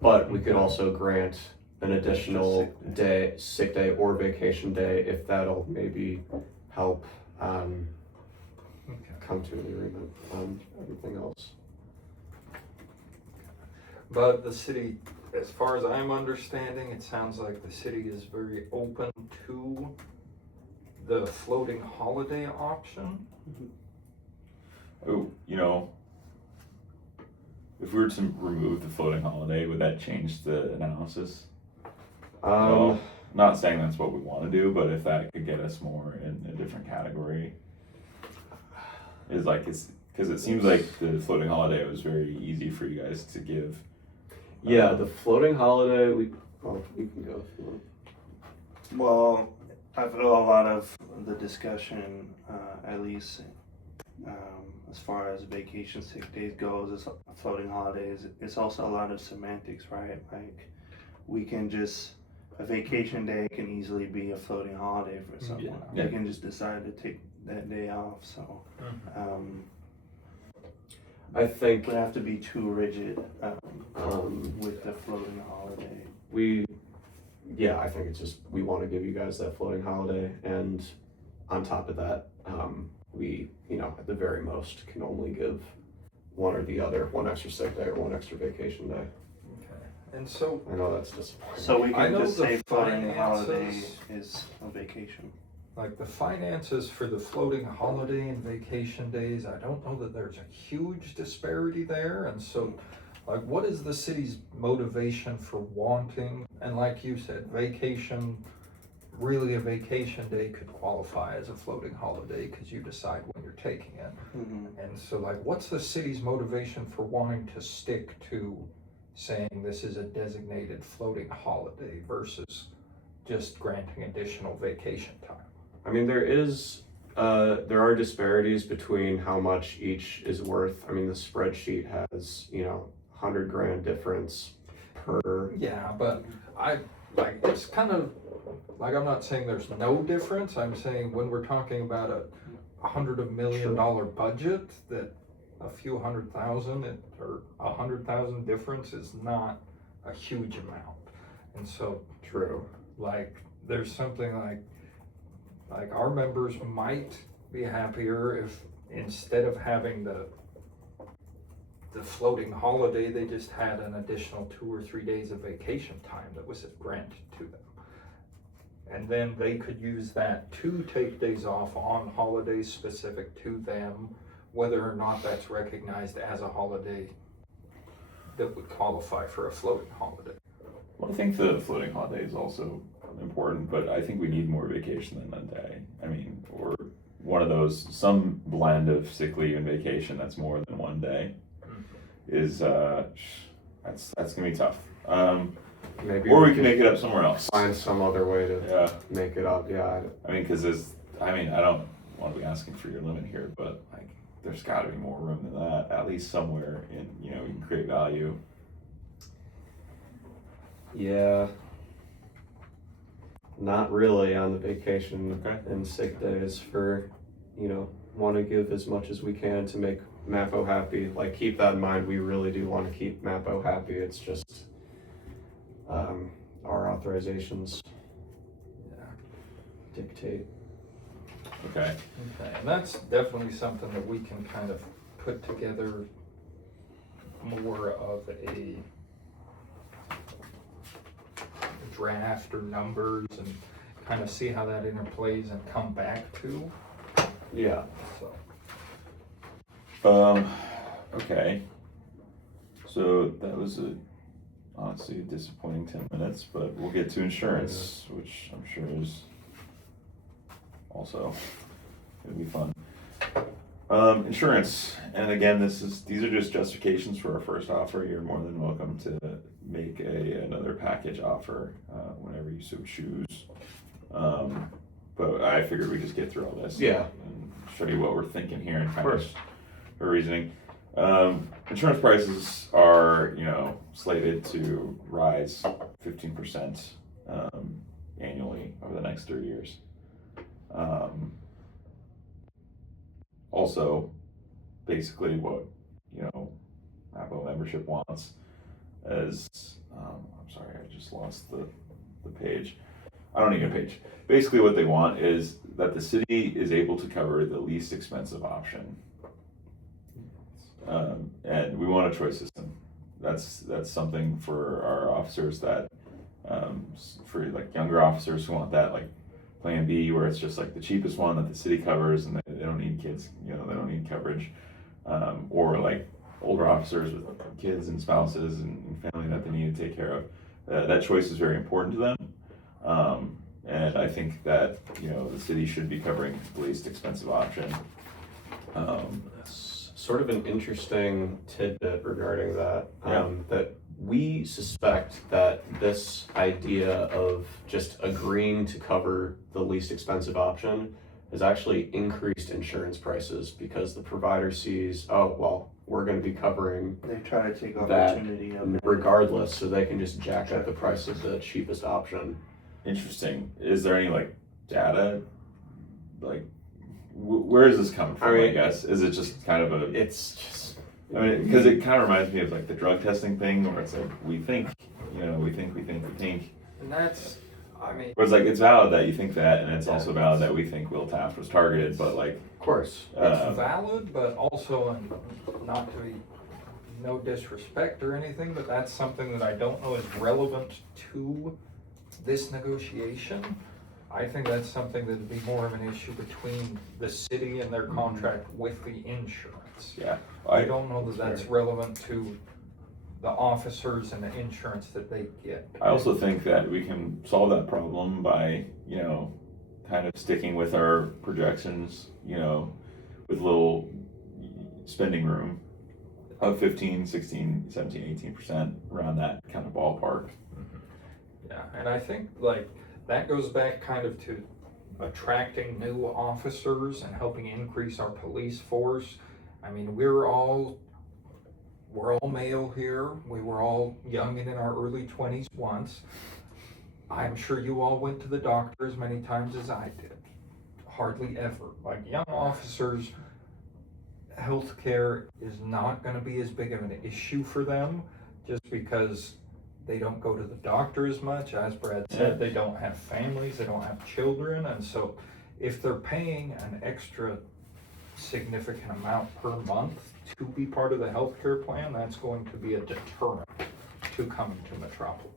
but we could also grant an additional day, sick day or vacation day if that'll maybe help come to an agreement on everything else. But the city, as far as I'm understanding, it sounds like the city is very open to the floating holiday option. Oh, if we were to remove the floating holiday, would that change the analysis? Well, not saying that's what we want to do, but if that could get us more in a different category, because it seems like the floating holiday was very easy for you guys to give. Yeah, the floating holiday, we can go if you want. Well, I feel a lot of the discussion, at least as far as vacation sick days goes, it's floating holidays. It's also a lot of semantics, right? Like we can just, a vacation day can easily be a floating holiday for someone. Yeah. They can just decide to take that day off. So I think we have to be too rigid with the floating holiday. I think it's just, we want to give you guys that floating holiday, and on top of that, we, at the very most can only give one or the other, one extra sick day or one extra vacation day. Okay. And so, I know that's disappointing. So we I can know just the say floating holiday finances- is a vacation. like the finances for the floating holiday and vacation days, I don't know that there's a huge disparity there. And so, like, what is the city's motivation for wanting, and like you said, vacation, really a vacation day could qualify as a floating holiday because you decide when you're taking it. Mm-hmm. And so, like, what's the city's motivation for wanting to stick to saying this is a designated floating holiday versus just granting additional vacation time? I mean, there are disparities between how much each is worth. I mean, the spreadsheet has, $100,000 difference per. Yeah, but it's kind of, like, I'm not saying there's no difference. I'm saying when we're talking about a $100 million budget, that a few $100,000 or $100,000 difference is not a huge amount. And so, True. like, there's something like our members might be happier if instead of having the floating holiday, they just had an additional 2 or 3 days of vacation time that was granted to them. And then they could use that to take days off on holidays specific to them, whether or not that's recognized as a holiday that would qualify for a floating holiday. Well, I think the floating holiday is also important, but I think we need more vacation than a day. I mean, or one of those, some blend of sick leave and vacation that's more than 1 day is, that's gonna be tough. Maybe Or we can make it up somewhere else. find some other way to Yeah, make it up. Yeah. I mean, I don't want to be asking for your limit here, but like, there's gotta be more room than that, at least somewhere in, you can create value. Yeah. Not really on the vacation Okay. and sick days for, want to give as much as we can to make MAPO happy. Like, keep that in mind. We really do want to keep MAPO happy. It's just our authorizations dictate. Okay. Okay, and that's definitely something that we can kind of put together more of a draft or numbers and kind of see how that interplays and come back to. Yeah. So, Okay. So that was honestly a disappointing 10 minutes, but we'll get to insurance, which I'm sure is also gonna be fun. Insurance, and again, these are just justifications for our first offer. You're more than welcome to make another package offer whenever you so choose. But I figured we just get through all this. Yeah. And show you what we're thinking here and kind Of of course. our reasoning. Insurance prices are, slated to rise 15% annually over the next 3 years. Also, basically what, MAPO membership wants is, I'm sorry, I just lost the page. I don't need a page. Basically what they want is that the city is able to cover the least expensive option. And we want a choice system. That's something for our officers that, for like younger officers who want that like plan B, where it's just like the cheapest one that the city covers and they don't need kids, they don't need coverage. Or like older officers with kids and spouses and family that they need to take care of. That choice is very important to them. And I think that, the city should be covering the least expensive option. That's sort of an interesting tidbit regarding that. Yeah. That we suspect that this idea of just agreeing to cover the least expensive option has actually increased insurance prices because the provider sees, oh, well, we're going to be covering They try to take that opportunity of it. regardless, so they can just jack up the price of the cheapest option. Interesting. Is there any like data? Like, where is this coming from? I guess is it just kind of a? It's just. I mean, because it kind of reminds me of like the drug testing thing, where it's like we think, we think. And that's, Where it's like it's valid that you think that, and it's also valid that we think Will Taft was targeted, but like. Of course. it's valid, but also, and not to be no disrespect or anything, but that's something that I don't know is relevant to this negotiation. I think that's something that'd be more of an issue between the city and their contract with the insurance. Yeah. I don't know that that's relevant to the officers and the insurance that they get. I also think that we can solve that problem by, kind of sticking with our projections, with little spending room of 15, 16, 17, 18%, around that kind of ballpark. Yeah, and I think like that goes back kind of to attracting new officers and helping increase our police force. I mean, we're all male here. We were all young and in our early 20s once. I'm sure you all went to the doctor as many times as I did. Hardly ever. Like young officers, healthcare is not going to be as big of an issue for them just because they don't go to the doctor as much. As Brad said, they don't have families, they don't have children, and so if they're paying an extra significant amount per month to be part of the healthcare plan, that's going to be a deterrent to coming to Metropolis.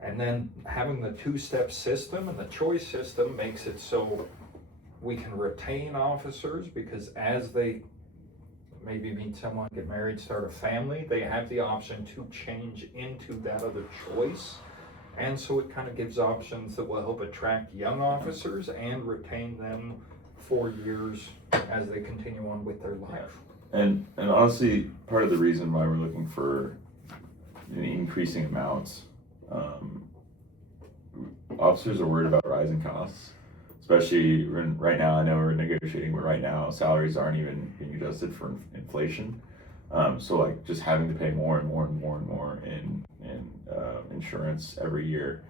And then having the two-step system and the choice system makes it so we can retain officers, because as they maybe meet someone, get married, start a family, they have the option to change into that other choice. And so it kind of gives options that will help attract young officers and retain them for years as they continue on with their life. And honestly, part of the reason why we're looking for an increasing amounts, officers are worried about rising costs, especially right now. I know we're negotiating, but right now salaries aren't even being adjusted for inflation. So like just having to pay more and more and more and more in insurance every year,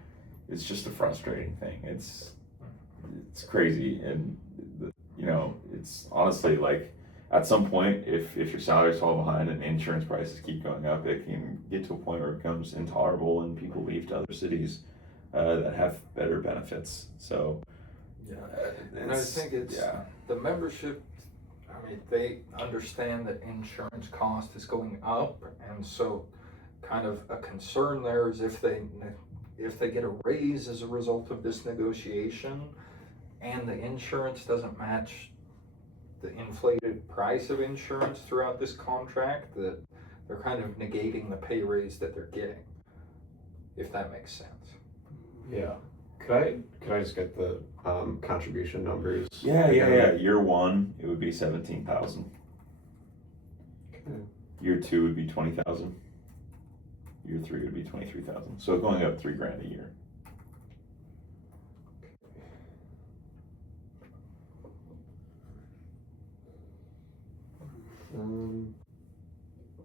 it's just a frustrating thing. It's crazy, and it's honestly like at some point, if your salaries fall behind and insurance prices keep going up, it can get to a point where it becomes intolerable and people leave to other cities that have better benefits. So yeah, and I think it's the membership. I mean, they understand that insurance cost is going up, and so kind of a concern there is if they get a raise as a result of this negotiation and the insurance doesn't match the inflated price of insurance throughout this contract, that they're kind of negating the pay raise that they're getting, if that makes sense. Yeah. Could I just get the contribution numbers? Yeah. Year one, it would be 17,000. Okay. Year two would be 20,000. Year three would be 23,000. So going up $3,000 a year.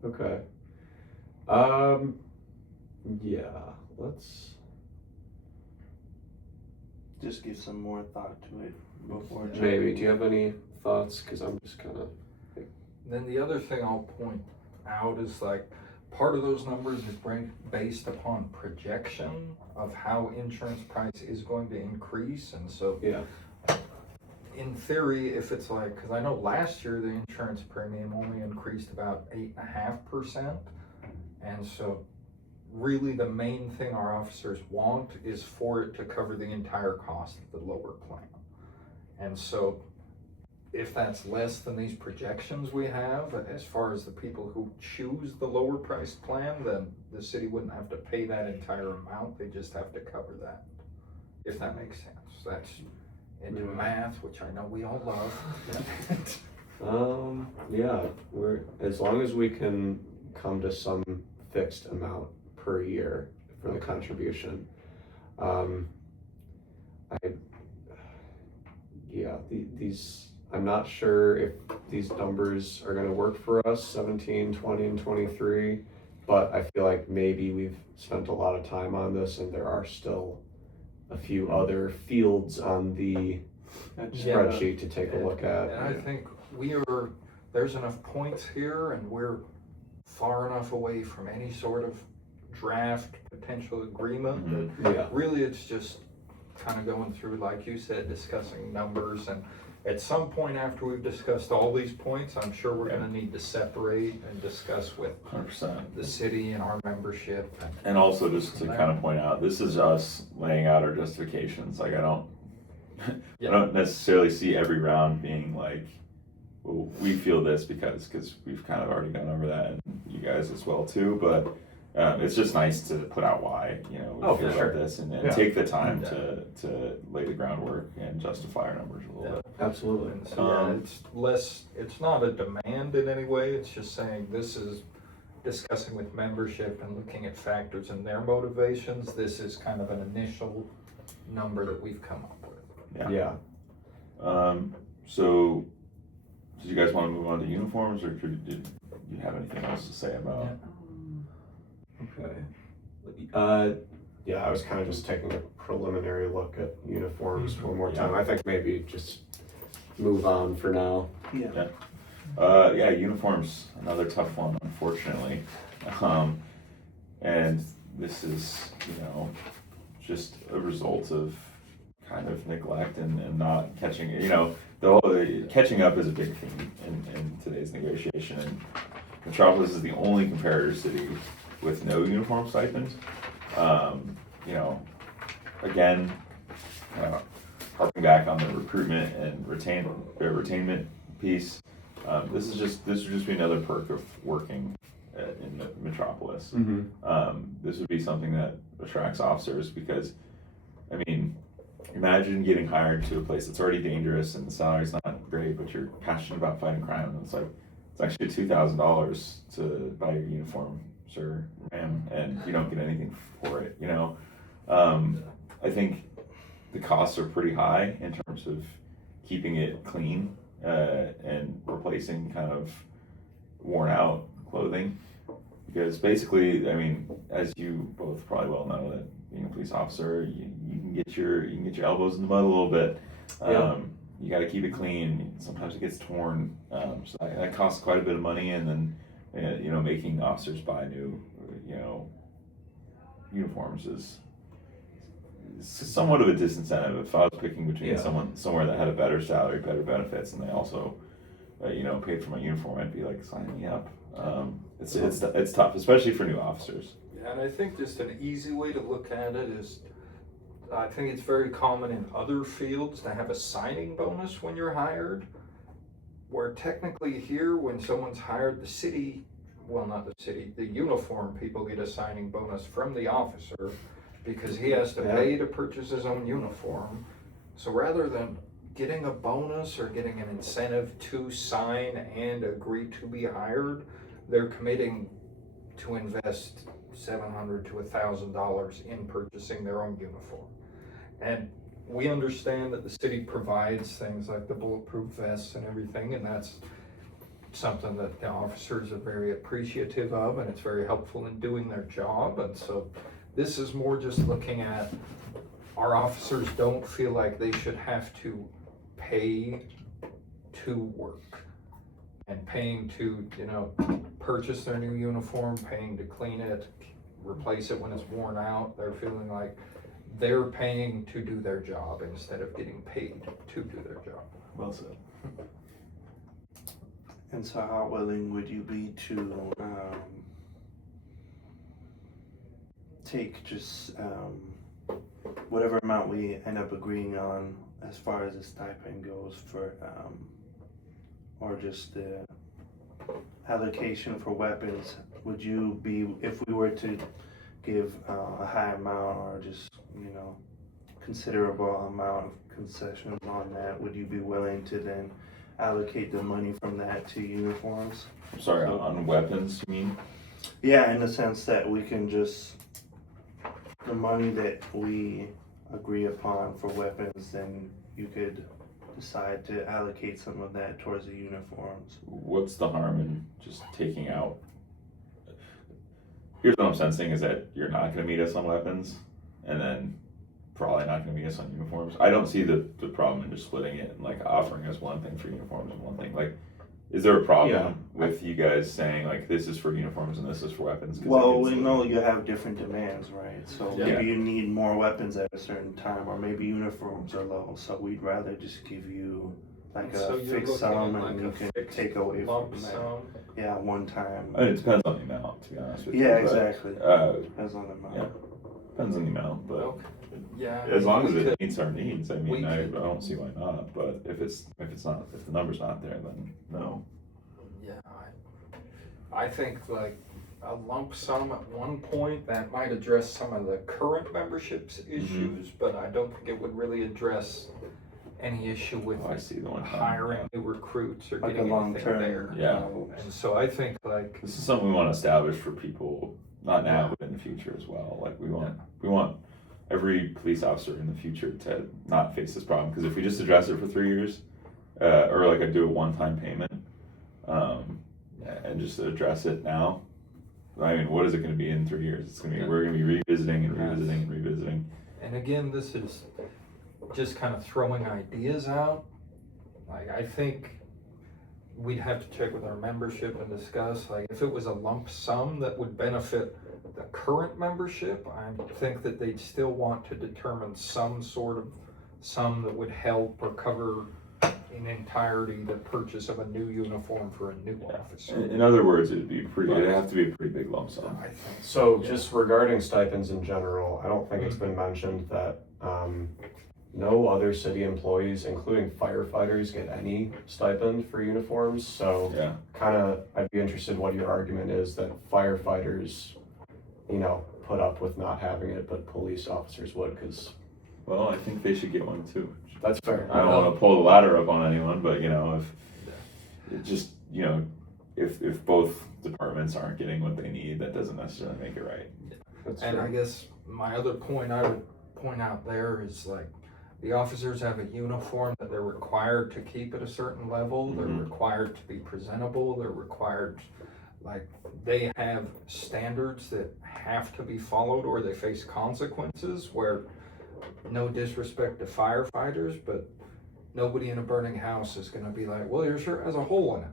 Okay. Yeah, let's. Just give some more thought to it before. Maybe. Do you have any thoughts? Because I'm just kind of. Then the other thing I'll point out is like, part of those numbers is based upon projection of how insurance price is going to increase. And so Yeah. in theory, if it's like, because I know last year the insurance premium only increased about 8.5%. And so really the main thing our officers want is for it to cover the entire cost of the lower plan. And so if that's less than these projections we have, as far as the people who choose the lower price plan, then the city wouldn't have to pay that entire amount. They just have to cover that, if that makes sense. That's into math, which I know we all love. Yeah, as long as we can come to some fixed amount per year for the contribution. These, I'm not sure if these numbers are gonna work for us, 17, 20, and 23, but I feel like maybe we've spent a lot of time on this and there are still a few other fields on the spreadsheet to take a look at. And I think there's enough points here and we're far enough away from any sort of draft potential agreement that really it's just kind of going through, like you said, discussing numbers. And at some point after we've discussed all these points, I'm sure we're gonna need to separate and discuss with 100%. the city and our membership. And also just to kind of point out, this is us laying out our justifications. Like I don't necessarily see every round being like, well, we feel this because we've kind of already gone over that, and you guys as well too. But it's just nice to put out why we feel about this and take the time to lay the groundwork and justify our numbers a little bit. Absolutely. And so it's not a demand in any way. It's just saying this is discussing with membership and looking at factors and their motivations. This is kind of an initial number that we've come up with. Yeah. So did you guys want to move on to uniforms, or did you have anything else to say about? Okay. I was kind of just taking a preliminary look at uniforms one more time. I think maybe just move on for now. Uniforms, another tough one, unfortunately. And this is, just a result of kind of neglect and not catching, catching up is a big theme in today's negotiation. And Metropolis is the only comparator city with no uniform stipend. Again, harping back on the recruitment and retainment piece, this would just be another perk of working in the Metropolis. This would be something that attracts officers because, imagine getting hired to a place that's already dangerous and the salary's not great, but you're passionate about fighting crime, and it's actually $2,000 to buy your uniform, sir, ma'am, and you don't get anything for it. I think the costs are pretty high in terms of keeping it clean and replacing kind of worn out clothing, because basically, as you both probably well know, that being a police officer, you can get your elbows in the mud a little bit. You got to keep it clean. Sometimes it gets torn, so that costs quite a bit of money. And then making officers buy new uniforms is somewhat of a disincentive. If I was picking between somewhere that had a better salary, better benefits, and they also paid for my uniform, I'd be like, sign me up. It's tough, especially for new officers. Yeah, and I think just an easy way to look at it is, I think it's very common in other fields to have a signing bonus when you're hired. where technically here, when someone's hired, the city, well, not the city, the uniform people get a signing bonus from the officer because he has to pay to purchase his own uniform. So rather than getting a bonus or getting an incentive to sign and agree to be hired, they're committing to invest $700 to $1,000 in purchasing their own uniform. And we understand that the city provides things like the bulletproof vests and everything, and that's something that the officers are very appreciative of, and it's very helpful in doing their job. And so this is more just looking at our officers don't feel like they should have to pay to work, and paying to, purchase their new uniform, paying to clean it, replace it when it's worn out. They're feeling like they're paying to do their job instead of getting paid to do their job. Well said. And so how willing would you be to take just whatever amount we end up agreeing on as far as the stipend goes for, or just the allocation for weapons? Would you be, if we were to give a high amount or just, considerable amount of concessions on that, would you be willing to then allocate the money from that to uniforms? Sorry, on weapons, you mean? Yeah, in the sense that we can just, the money that we agree upon for weapons, then you could decide to allocate some of that towards the uniforms. What's the harm in just taking out? Here's what I'm sensing is that you're not gonna meet us on weapons, and then probably not gonna meet us on uniforms. I don't see the problem in just splitting it and like offering us one thing for uniforms and one thing. Like, is there a problem with you guys saying like this is for uniforms and this is for weapons? Well, we know you have different demands, right? So Yeah. maybe you need more weapons at a certain time, or maybe uniforms are low, so we'd rather just give you like So a you're fixed looking sum at and like you a can fixed take away lump from that. sum? Yeah, one time. I mean, it depends on the amount, to be honest with you. Yeah, but, exactly. Depends on the amount. yeah. Depends on the amount, but Okay. Yeah. as long as we it could- meets our needs, I we mean, I could- don't see why not. But if the number's not there, then no. Yeah, I think like a lump sum at one point that might address some of the current memberships issues, but I don't think it would really address any issue with Oh, I see the one. hiring new recruits or Like a getting long anything term. there. Yeah. And so I think like, This is something we want to establish for people, not now, but in the future as well. Like we want every police officer in the future to not face this problem. Because if we just address it for 3 years, or like I do a one-time payment, and just address it now, I mean, what is it going to be in 3 years? It's going to be, we're going to be revisiting and revisiting and revisiting. and again, this is just kind of throwing ideas out. Like, I think we'd have to check with our membership and discuss, like, if it was a lump sum that would benefit the current membership, I think that they'd still want to determine some sort of sum that would help or cover in entirety the purchase of a new uniform for a new officer. In other words, it'd have to be a pretty big lump sum. I think So just regarding stipends in general, I don't think it's been mentioned that no other city employees, including firefighters, get any stipend for uniforms. So Yeah. I'd be interested what your argument is that firefighters, put up with not having it, but police officers would, because Well, I think they should get one too. that's fair. I don't want to pull the ladder up on anyone, but if it just, if both departments aren't getting what they need, that doesn't necessarily make it right. That's And fair. I guess my other point I would point out there is like, the officers have a uniform that they're required to keep at a certain level, they're Mhm. required to be presentable, they're required, like, they have standards that have to be followed or they face consequences where, no disrespect to firefighters, but nobody in a burning house is gonna be like, well, your shirt has a hole in it.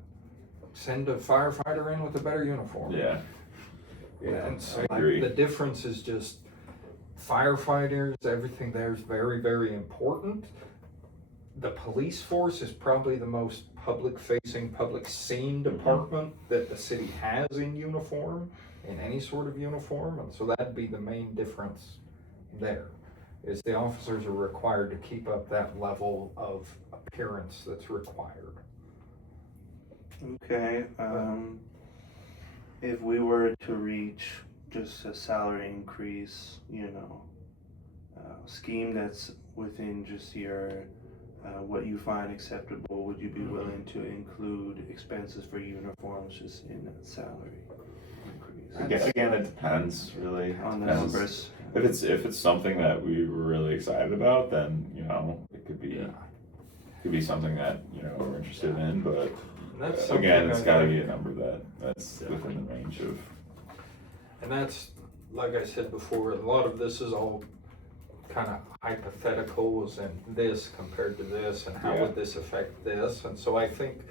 Send a firefighter in with a better uniform. Yeah. And so I agree. the difference is just firefighters, everything there is very, very important. The police force is probably the most public-facing, public-seen department that the city has in uniform, in any sort of uniform, and so that'd be the main difference there, is the officers are required to keep up that level of appearance that's required. Okay, if we were to reach just a salary increase, scheme that's within just your, what you find acceptable, would you be willing to include expenses for uniforms just in that salary increase? Again, it depends really. On the Depends. numbers. If it's something that we were really excited about, then it could be something that we're interested in. But That's again, something it's I got to think- be a number that's within the range of. And that's, like I said before, a lot of this is all kind of hypotheticals and this compared to this and how Yeah. would this affect this. And so I think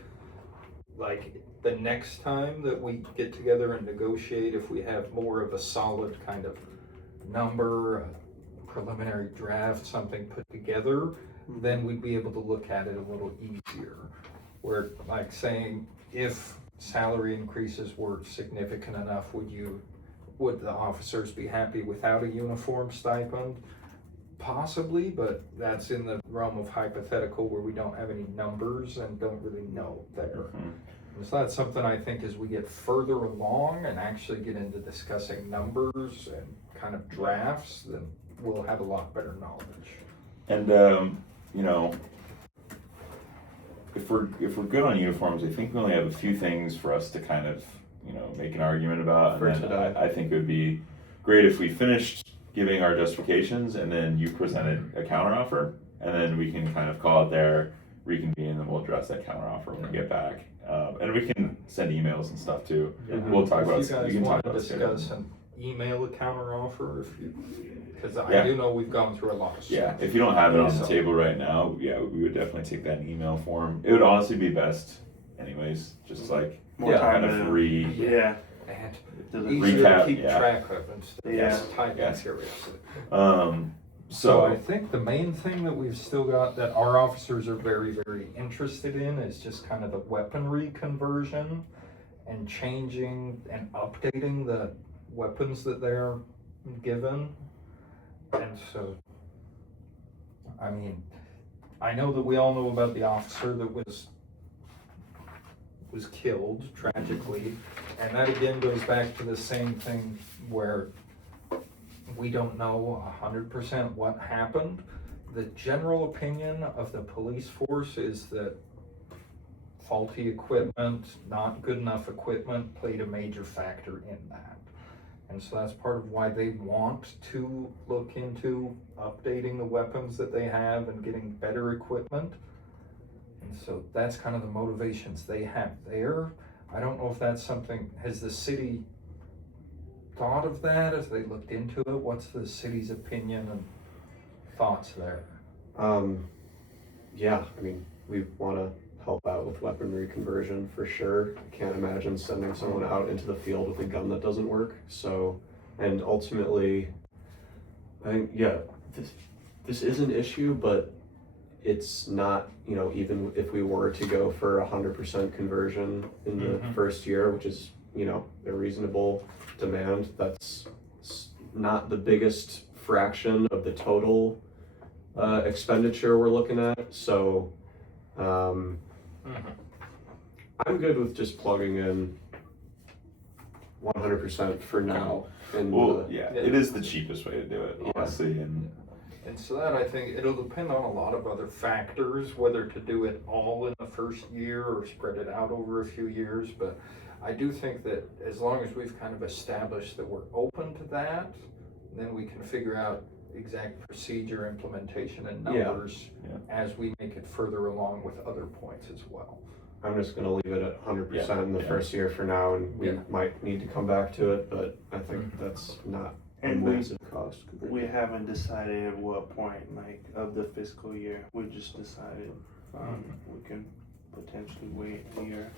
like the next time that we get together and negotiate, if we have more of a solid kind of number, a preliminary draft, something put together, then we'd be able to look at it a little easier. Where like saying if salary increases were significant enough, would the officers be happy without a uniform stipend? Possibly, but that's in the realm of hypothetical where we don't have any numbers and don't really know there. And so that's something I think as we get further along and actually get into discussing numbers and kind of drafts, then we'll have a lot better knowledge. And if we're good on uniforms, I think we only have a few things for us to kind of make an argument about. For And then today. I think it would be great if we finished giving our justifications and then you presented a counteroffer, and then we can kind of call it there, reconvene, and then we'll address that counteroffer when we get back. And we can send emails and stuff too. We'll talk about. If you we guys can want talk to about discuss and email a counteroffer, because I Yeah. do know we've gone through a lot of stuff. Yeah, if you don't have it on the So- table right now, yeah, we would definitely take that in email form. It would honestly be best, anyways, just like More kind time of to- re. Yeah. And the- easier Recap, to keep yeah. track of instead Yeah. of just typing Yes. seriously. So I think the main thing that we've still got that our officers are very, very interested in is just kind of the weaponry conversion and changing and updating the weapons that they're given. And so, I mean, I know that we all know about the officer that was killed tragically, and that again goes back to the same thing where we don't know 100% what happened. The general opinion of the police force is that faulty equipment, not good enough equipment played a major factor in that. And so that's part of why they want to look into updating the weapons that they have and getting better equipment. And so that's kind of the motivations they have there. I don't know if that's something, has the city thought of that as they looked into it? What's the city's opinion and thoughts there? Yeah, I mean, we want to help out with weaponry conversion for sure. I can't imagine sending someone out into the field with a gun that doesn't work. So, and ultimately, I think, yeah, this is an issue, but it's not, even if we were to go for 100% conversion in the first year, which is, a reasonable demand, that's not the biggest fraction of the total expenditure we're looking at. So I'm good with just plugging in 100% for now. And it is the cheapest way to do it, honestly. And so that, I think, it'll depend on a lot of other factors, whether to do it all in the first year or spread it out over a few years. But I do think that as long as we've kind of established that we're open to that, then we can figure out exact procedure, implementation, and numbers as we make it further along with other points as well. I'm just going to leave it at 100% in the first year for now, and we might need to come back to it, but I think that's not a massive cost. We haven't decided at what point, of the fiscal year. We just decided we can potentially wait a year.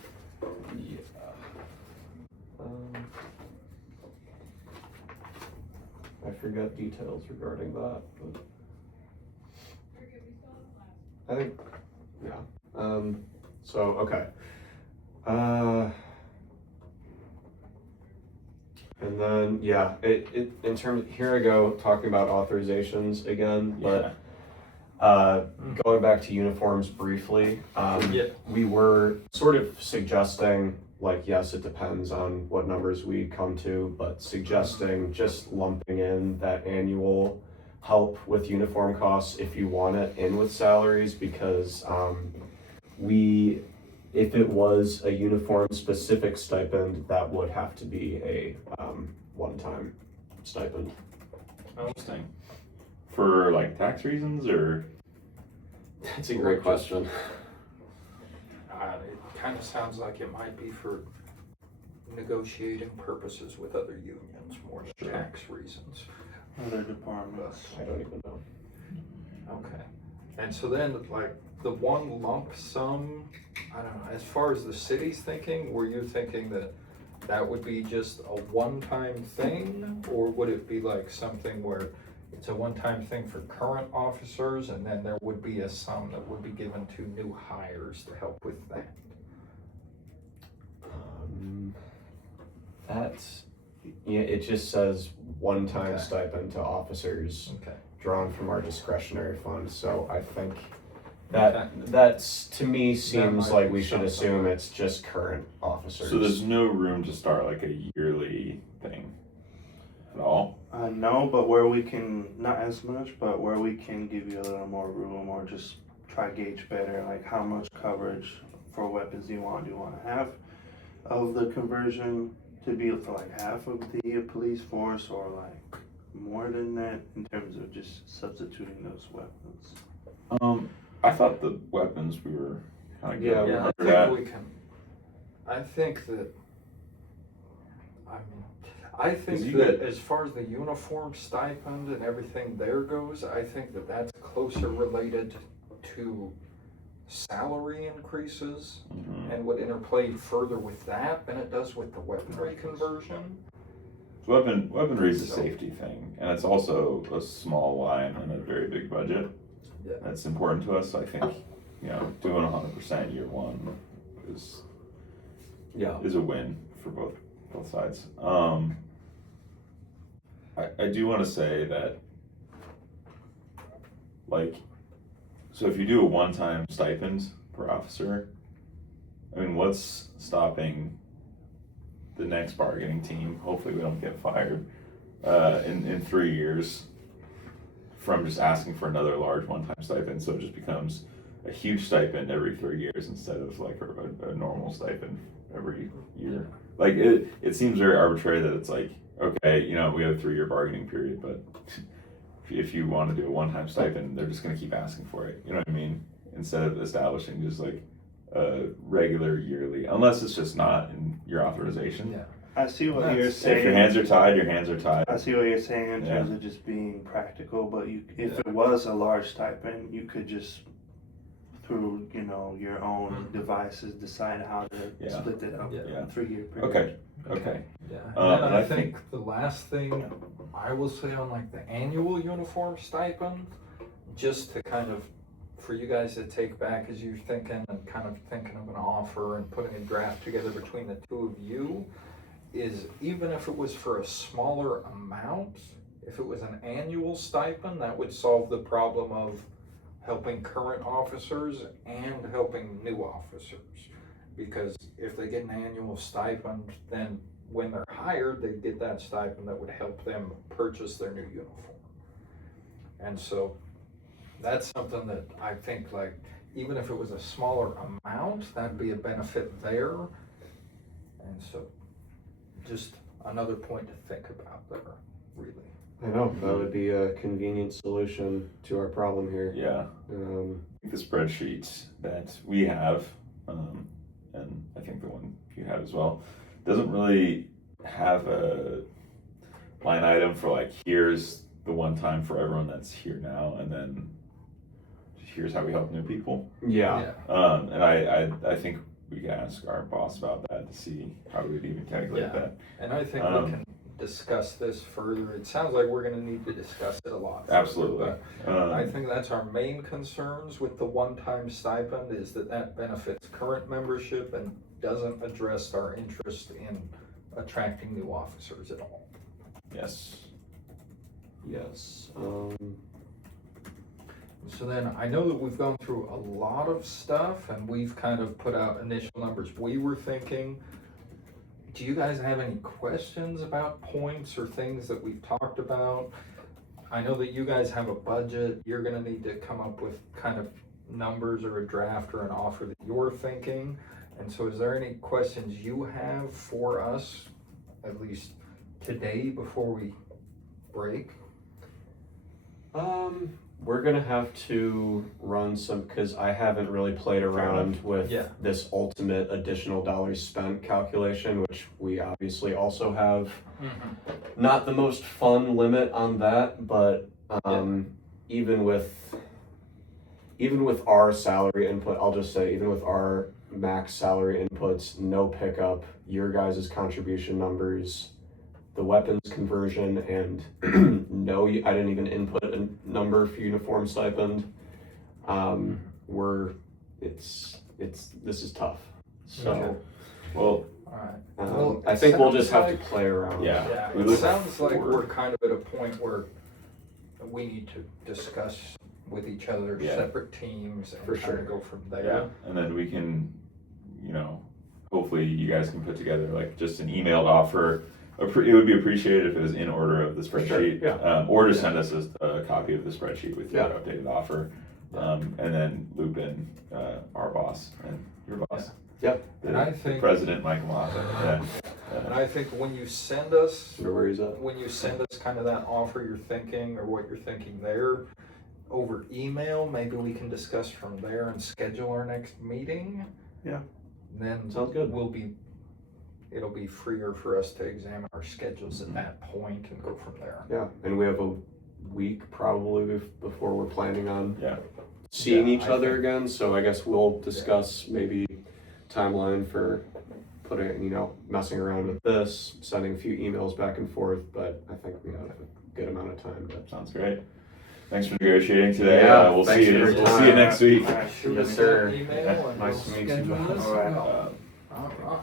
I forgot details regarding that, but I think, so, okay. And then, it in terms, here I go talking about authorizations again, but Going back to uniforms briefly, Yeah. we were sort of suggesting, like, yes, it depends on what numbers we come to, but suggesting just lumping in that annual help with uniform costs if you want it in with salaries, because if it was a uniform specific stipend, that would have to be a one-time stipend. Interesting. For like tax reasons or? That's a great question. It kind of sounds like it might be for negotiating purposes with other unions, more than Sure. tax reasons. Other departments. I don't even know. Okay. And so then, like, the one lump sum, I don't know, as far as the city's thinking, were you thinking that that would be just a one-time thing? Or would it be like something where it's a one-time thing for current officers and then there would be a sum that would be given to new hires to help with that? That's, yeah, it just says one-time Okay. stipend to officers Okay. drawn from our discretionary fund, so I think Okay. that's, to me, That seems might like be we should something. assume it's just current officers. So there's no room to start like a yearly thing at all? No, but where we can, not as much, but where we can give you a little more room or just try gauge better, like how much coverage for weapons do you want to have of the conversion to be for like half of the police force or like more than that in terms of just substituting those weapons. I thought the weapons we were kind of Yeah, getting Yeah, I under that. think we can, I think that, I mean, I think you that get- as far as the uniform stipend and everything there goes, I think that that's closer related to salary increases Mhm. and would interplay further with that than it does with the weaponry conversion. Weaponry is a So- safety thing, and it's also a small line on a very big budget. Yeah. That's important to us. I think, doing 100% year one is Yeah. a win for both sides. I do want to say that, like, so if you do a one-time stipend per officer, I mean, what's stopping the next bargaining team, hopefully we don't get fired, in 3 years from just asking for another large one-time stipend, so it just becomes a huge stipend every 3 years instead of like a normal stipend every year. Like, it seems very arbitrary that it's like, okay, we have a 3-year bargaining period, but if you want to do a one-time stipend, they're just gonna keep asking for it, you know what I mean? Instead of establishing just like a regular yearly, unless it's just not in your authorization. Yeah. I see what That's- you're if saying. If your hands are tied, your hands are tied. I see what you're saying in Yeah. terms of just being practical, but if Yeah. it was a large stipend, you could just through your own Mhm. devices decide how to Yeah. split it up Yeah. in a 3-year period. Okay. Yeah, and And then I I think the last thing I will say on like the annual uniform stipend, just to kind of, for you guys to take back as you're thinking and kind of thinking of an offer and putting a draft together between the two of you, is even if it was for a smaller amount, if it was an annual stipend, that would solve the problem of helping current officers and helping new officers. Because if they get an annual stipend, then when they're hired, they get that stipend that would help them purchase their new uniform. And so that's something that I think, like, even if it was a smaller amount, that'd be a benefit there. And so just another point to think about there, really. I know, that would be a convenient solution to our problem here. Yeah. The spreadsheet that we have, and I think the one you have as well, doesn't really have a line item for like, here's the one time for everyone that's here now, and then here's how we help new people. Yeah. And I think we can ask our boss about that to see how we would even calculate Yeah. that. And I think we can discuss this further. It sounds like we're gonna need to discuss it a lot further, Absolutely. but I think that's our main concerns with the one-time stipend, is that benefits current membership and doesn't address our interest in attracting new officers at all. Yes. Yes. So then, I know that we've gone through a lot of stuff and we've kind of put out initial numbers we were thinking. Do you guys have any questions about points or things that we've talked about? I know that you guys have a budget, you're gonna need to come up with kind of numbers or a draft or an offer that you're thinking. And so is there any questions you have for us, at least today before we break? We're gonna have to run some, cause I haven't really played around with Yeah. this ultimate additional dollars spent calculation, which we obviously also have. Not the most fun limit on that, but even with our salary input, I'll just say, even with our max salary inputs, no pickup, your guys' contribution numbers, the weapons conversion, and I didn't even input a number for uniform stipend. This is tough. So, Okay. Well, Alright. I think we'll just have to play around. Yeah. Yeah, We it look sounds like forward. we're kind of at a point where we need to discuss with each other, Yeah. separate teams, and For kind sure. of go from there. yeah, and then we can, hopefully you guys can put together like just an emailed offer. It would be appreciated if it was in order of the For sure, spreadsheet. yeah. Or just send us a copy of the spreadsheet with your Yeah. updated offer. And then loop in our boss and your boss. Yep. And I think- President Michael Moffett, yeah. And I think when you send us, Where he's at. kind of that offer you're thinking or what you're thinking there over email, maybe we can discuss from there and schedule our next meeting. Yeah. Then Sounds good. it'll be freer for us to examine our schedules at that point and go from there. Yeah, and we have a week probably before we're planning on Yeah. seeing Yeah, each I other think- again. So I guess we'll discuss maybe timeline for putting, messing around with this, sending a few emails back and forth. But I think we have a good amount of time to. Sounds great. Thanks for negotiating today. Yeah, We'll thanks see you. for your We'll see you time. next week. All right. Shoot Yes, us sir. an email and Nice we'll to meet you, schedule boss. this. All right. All right.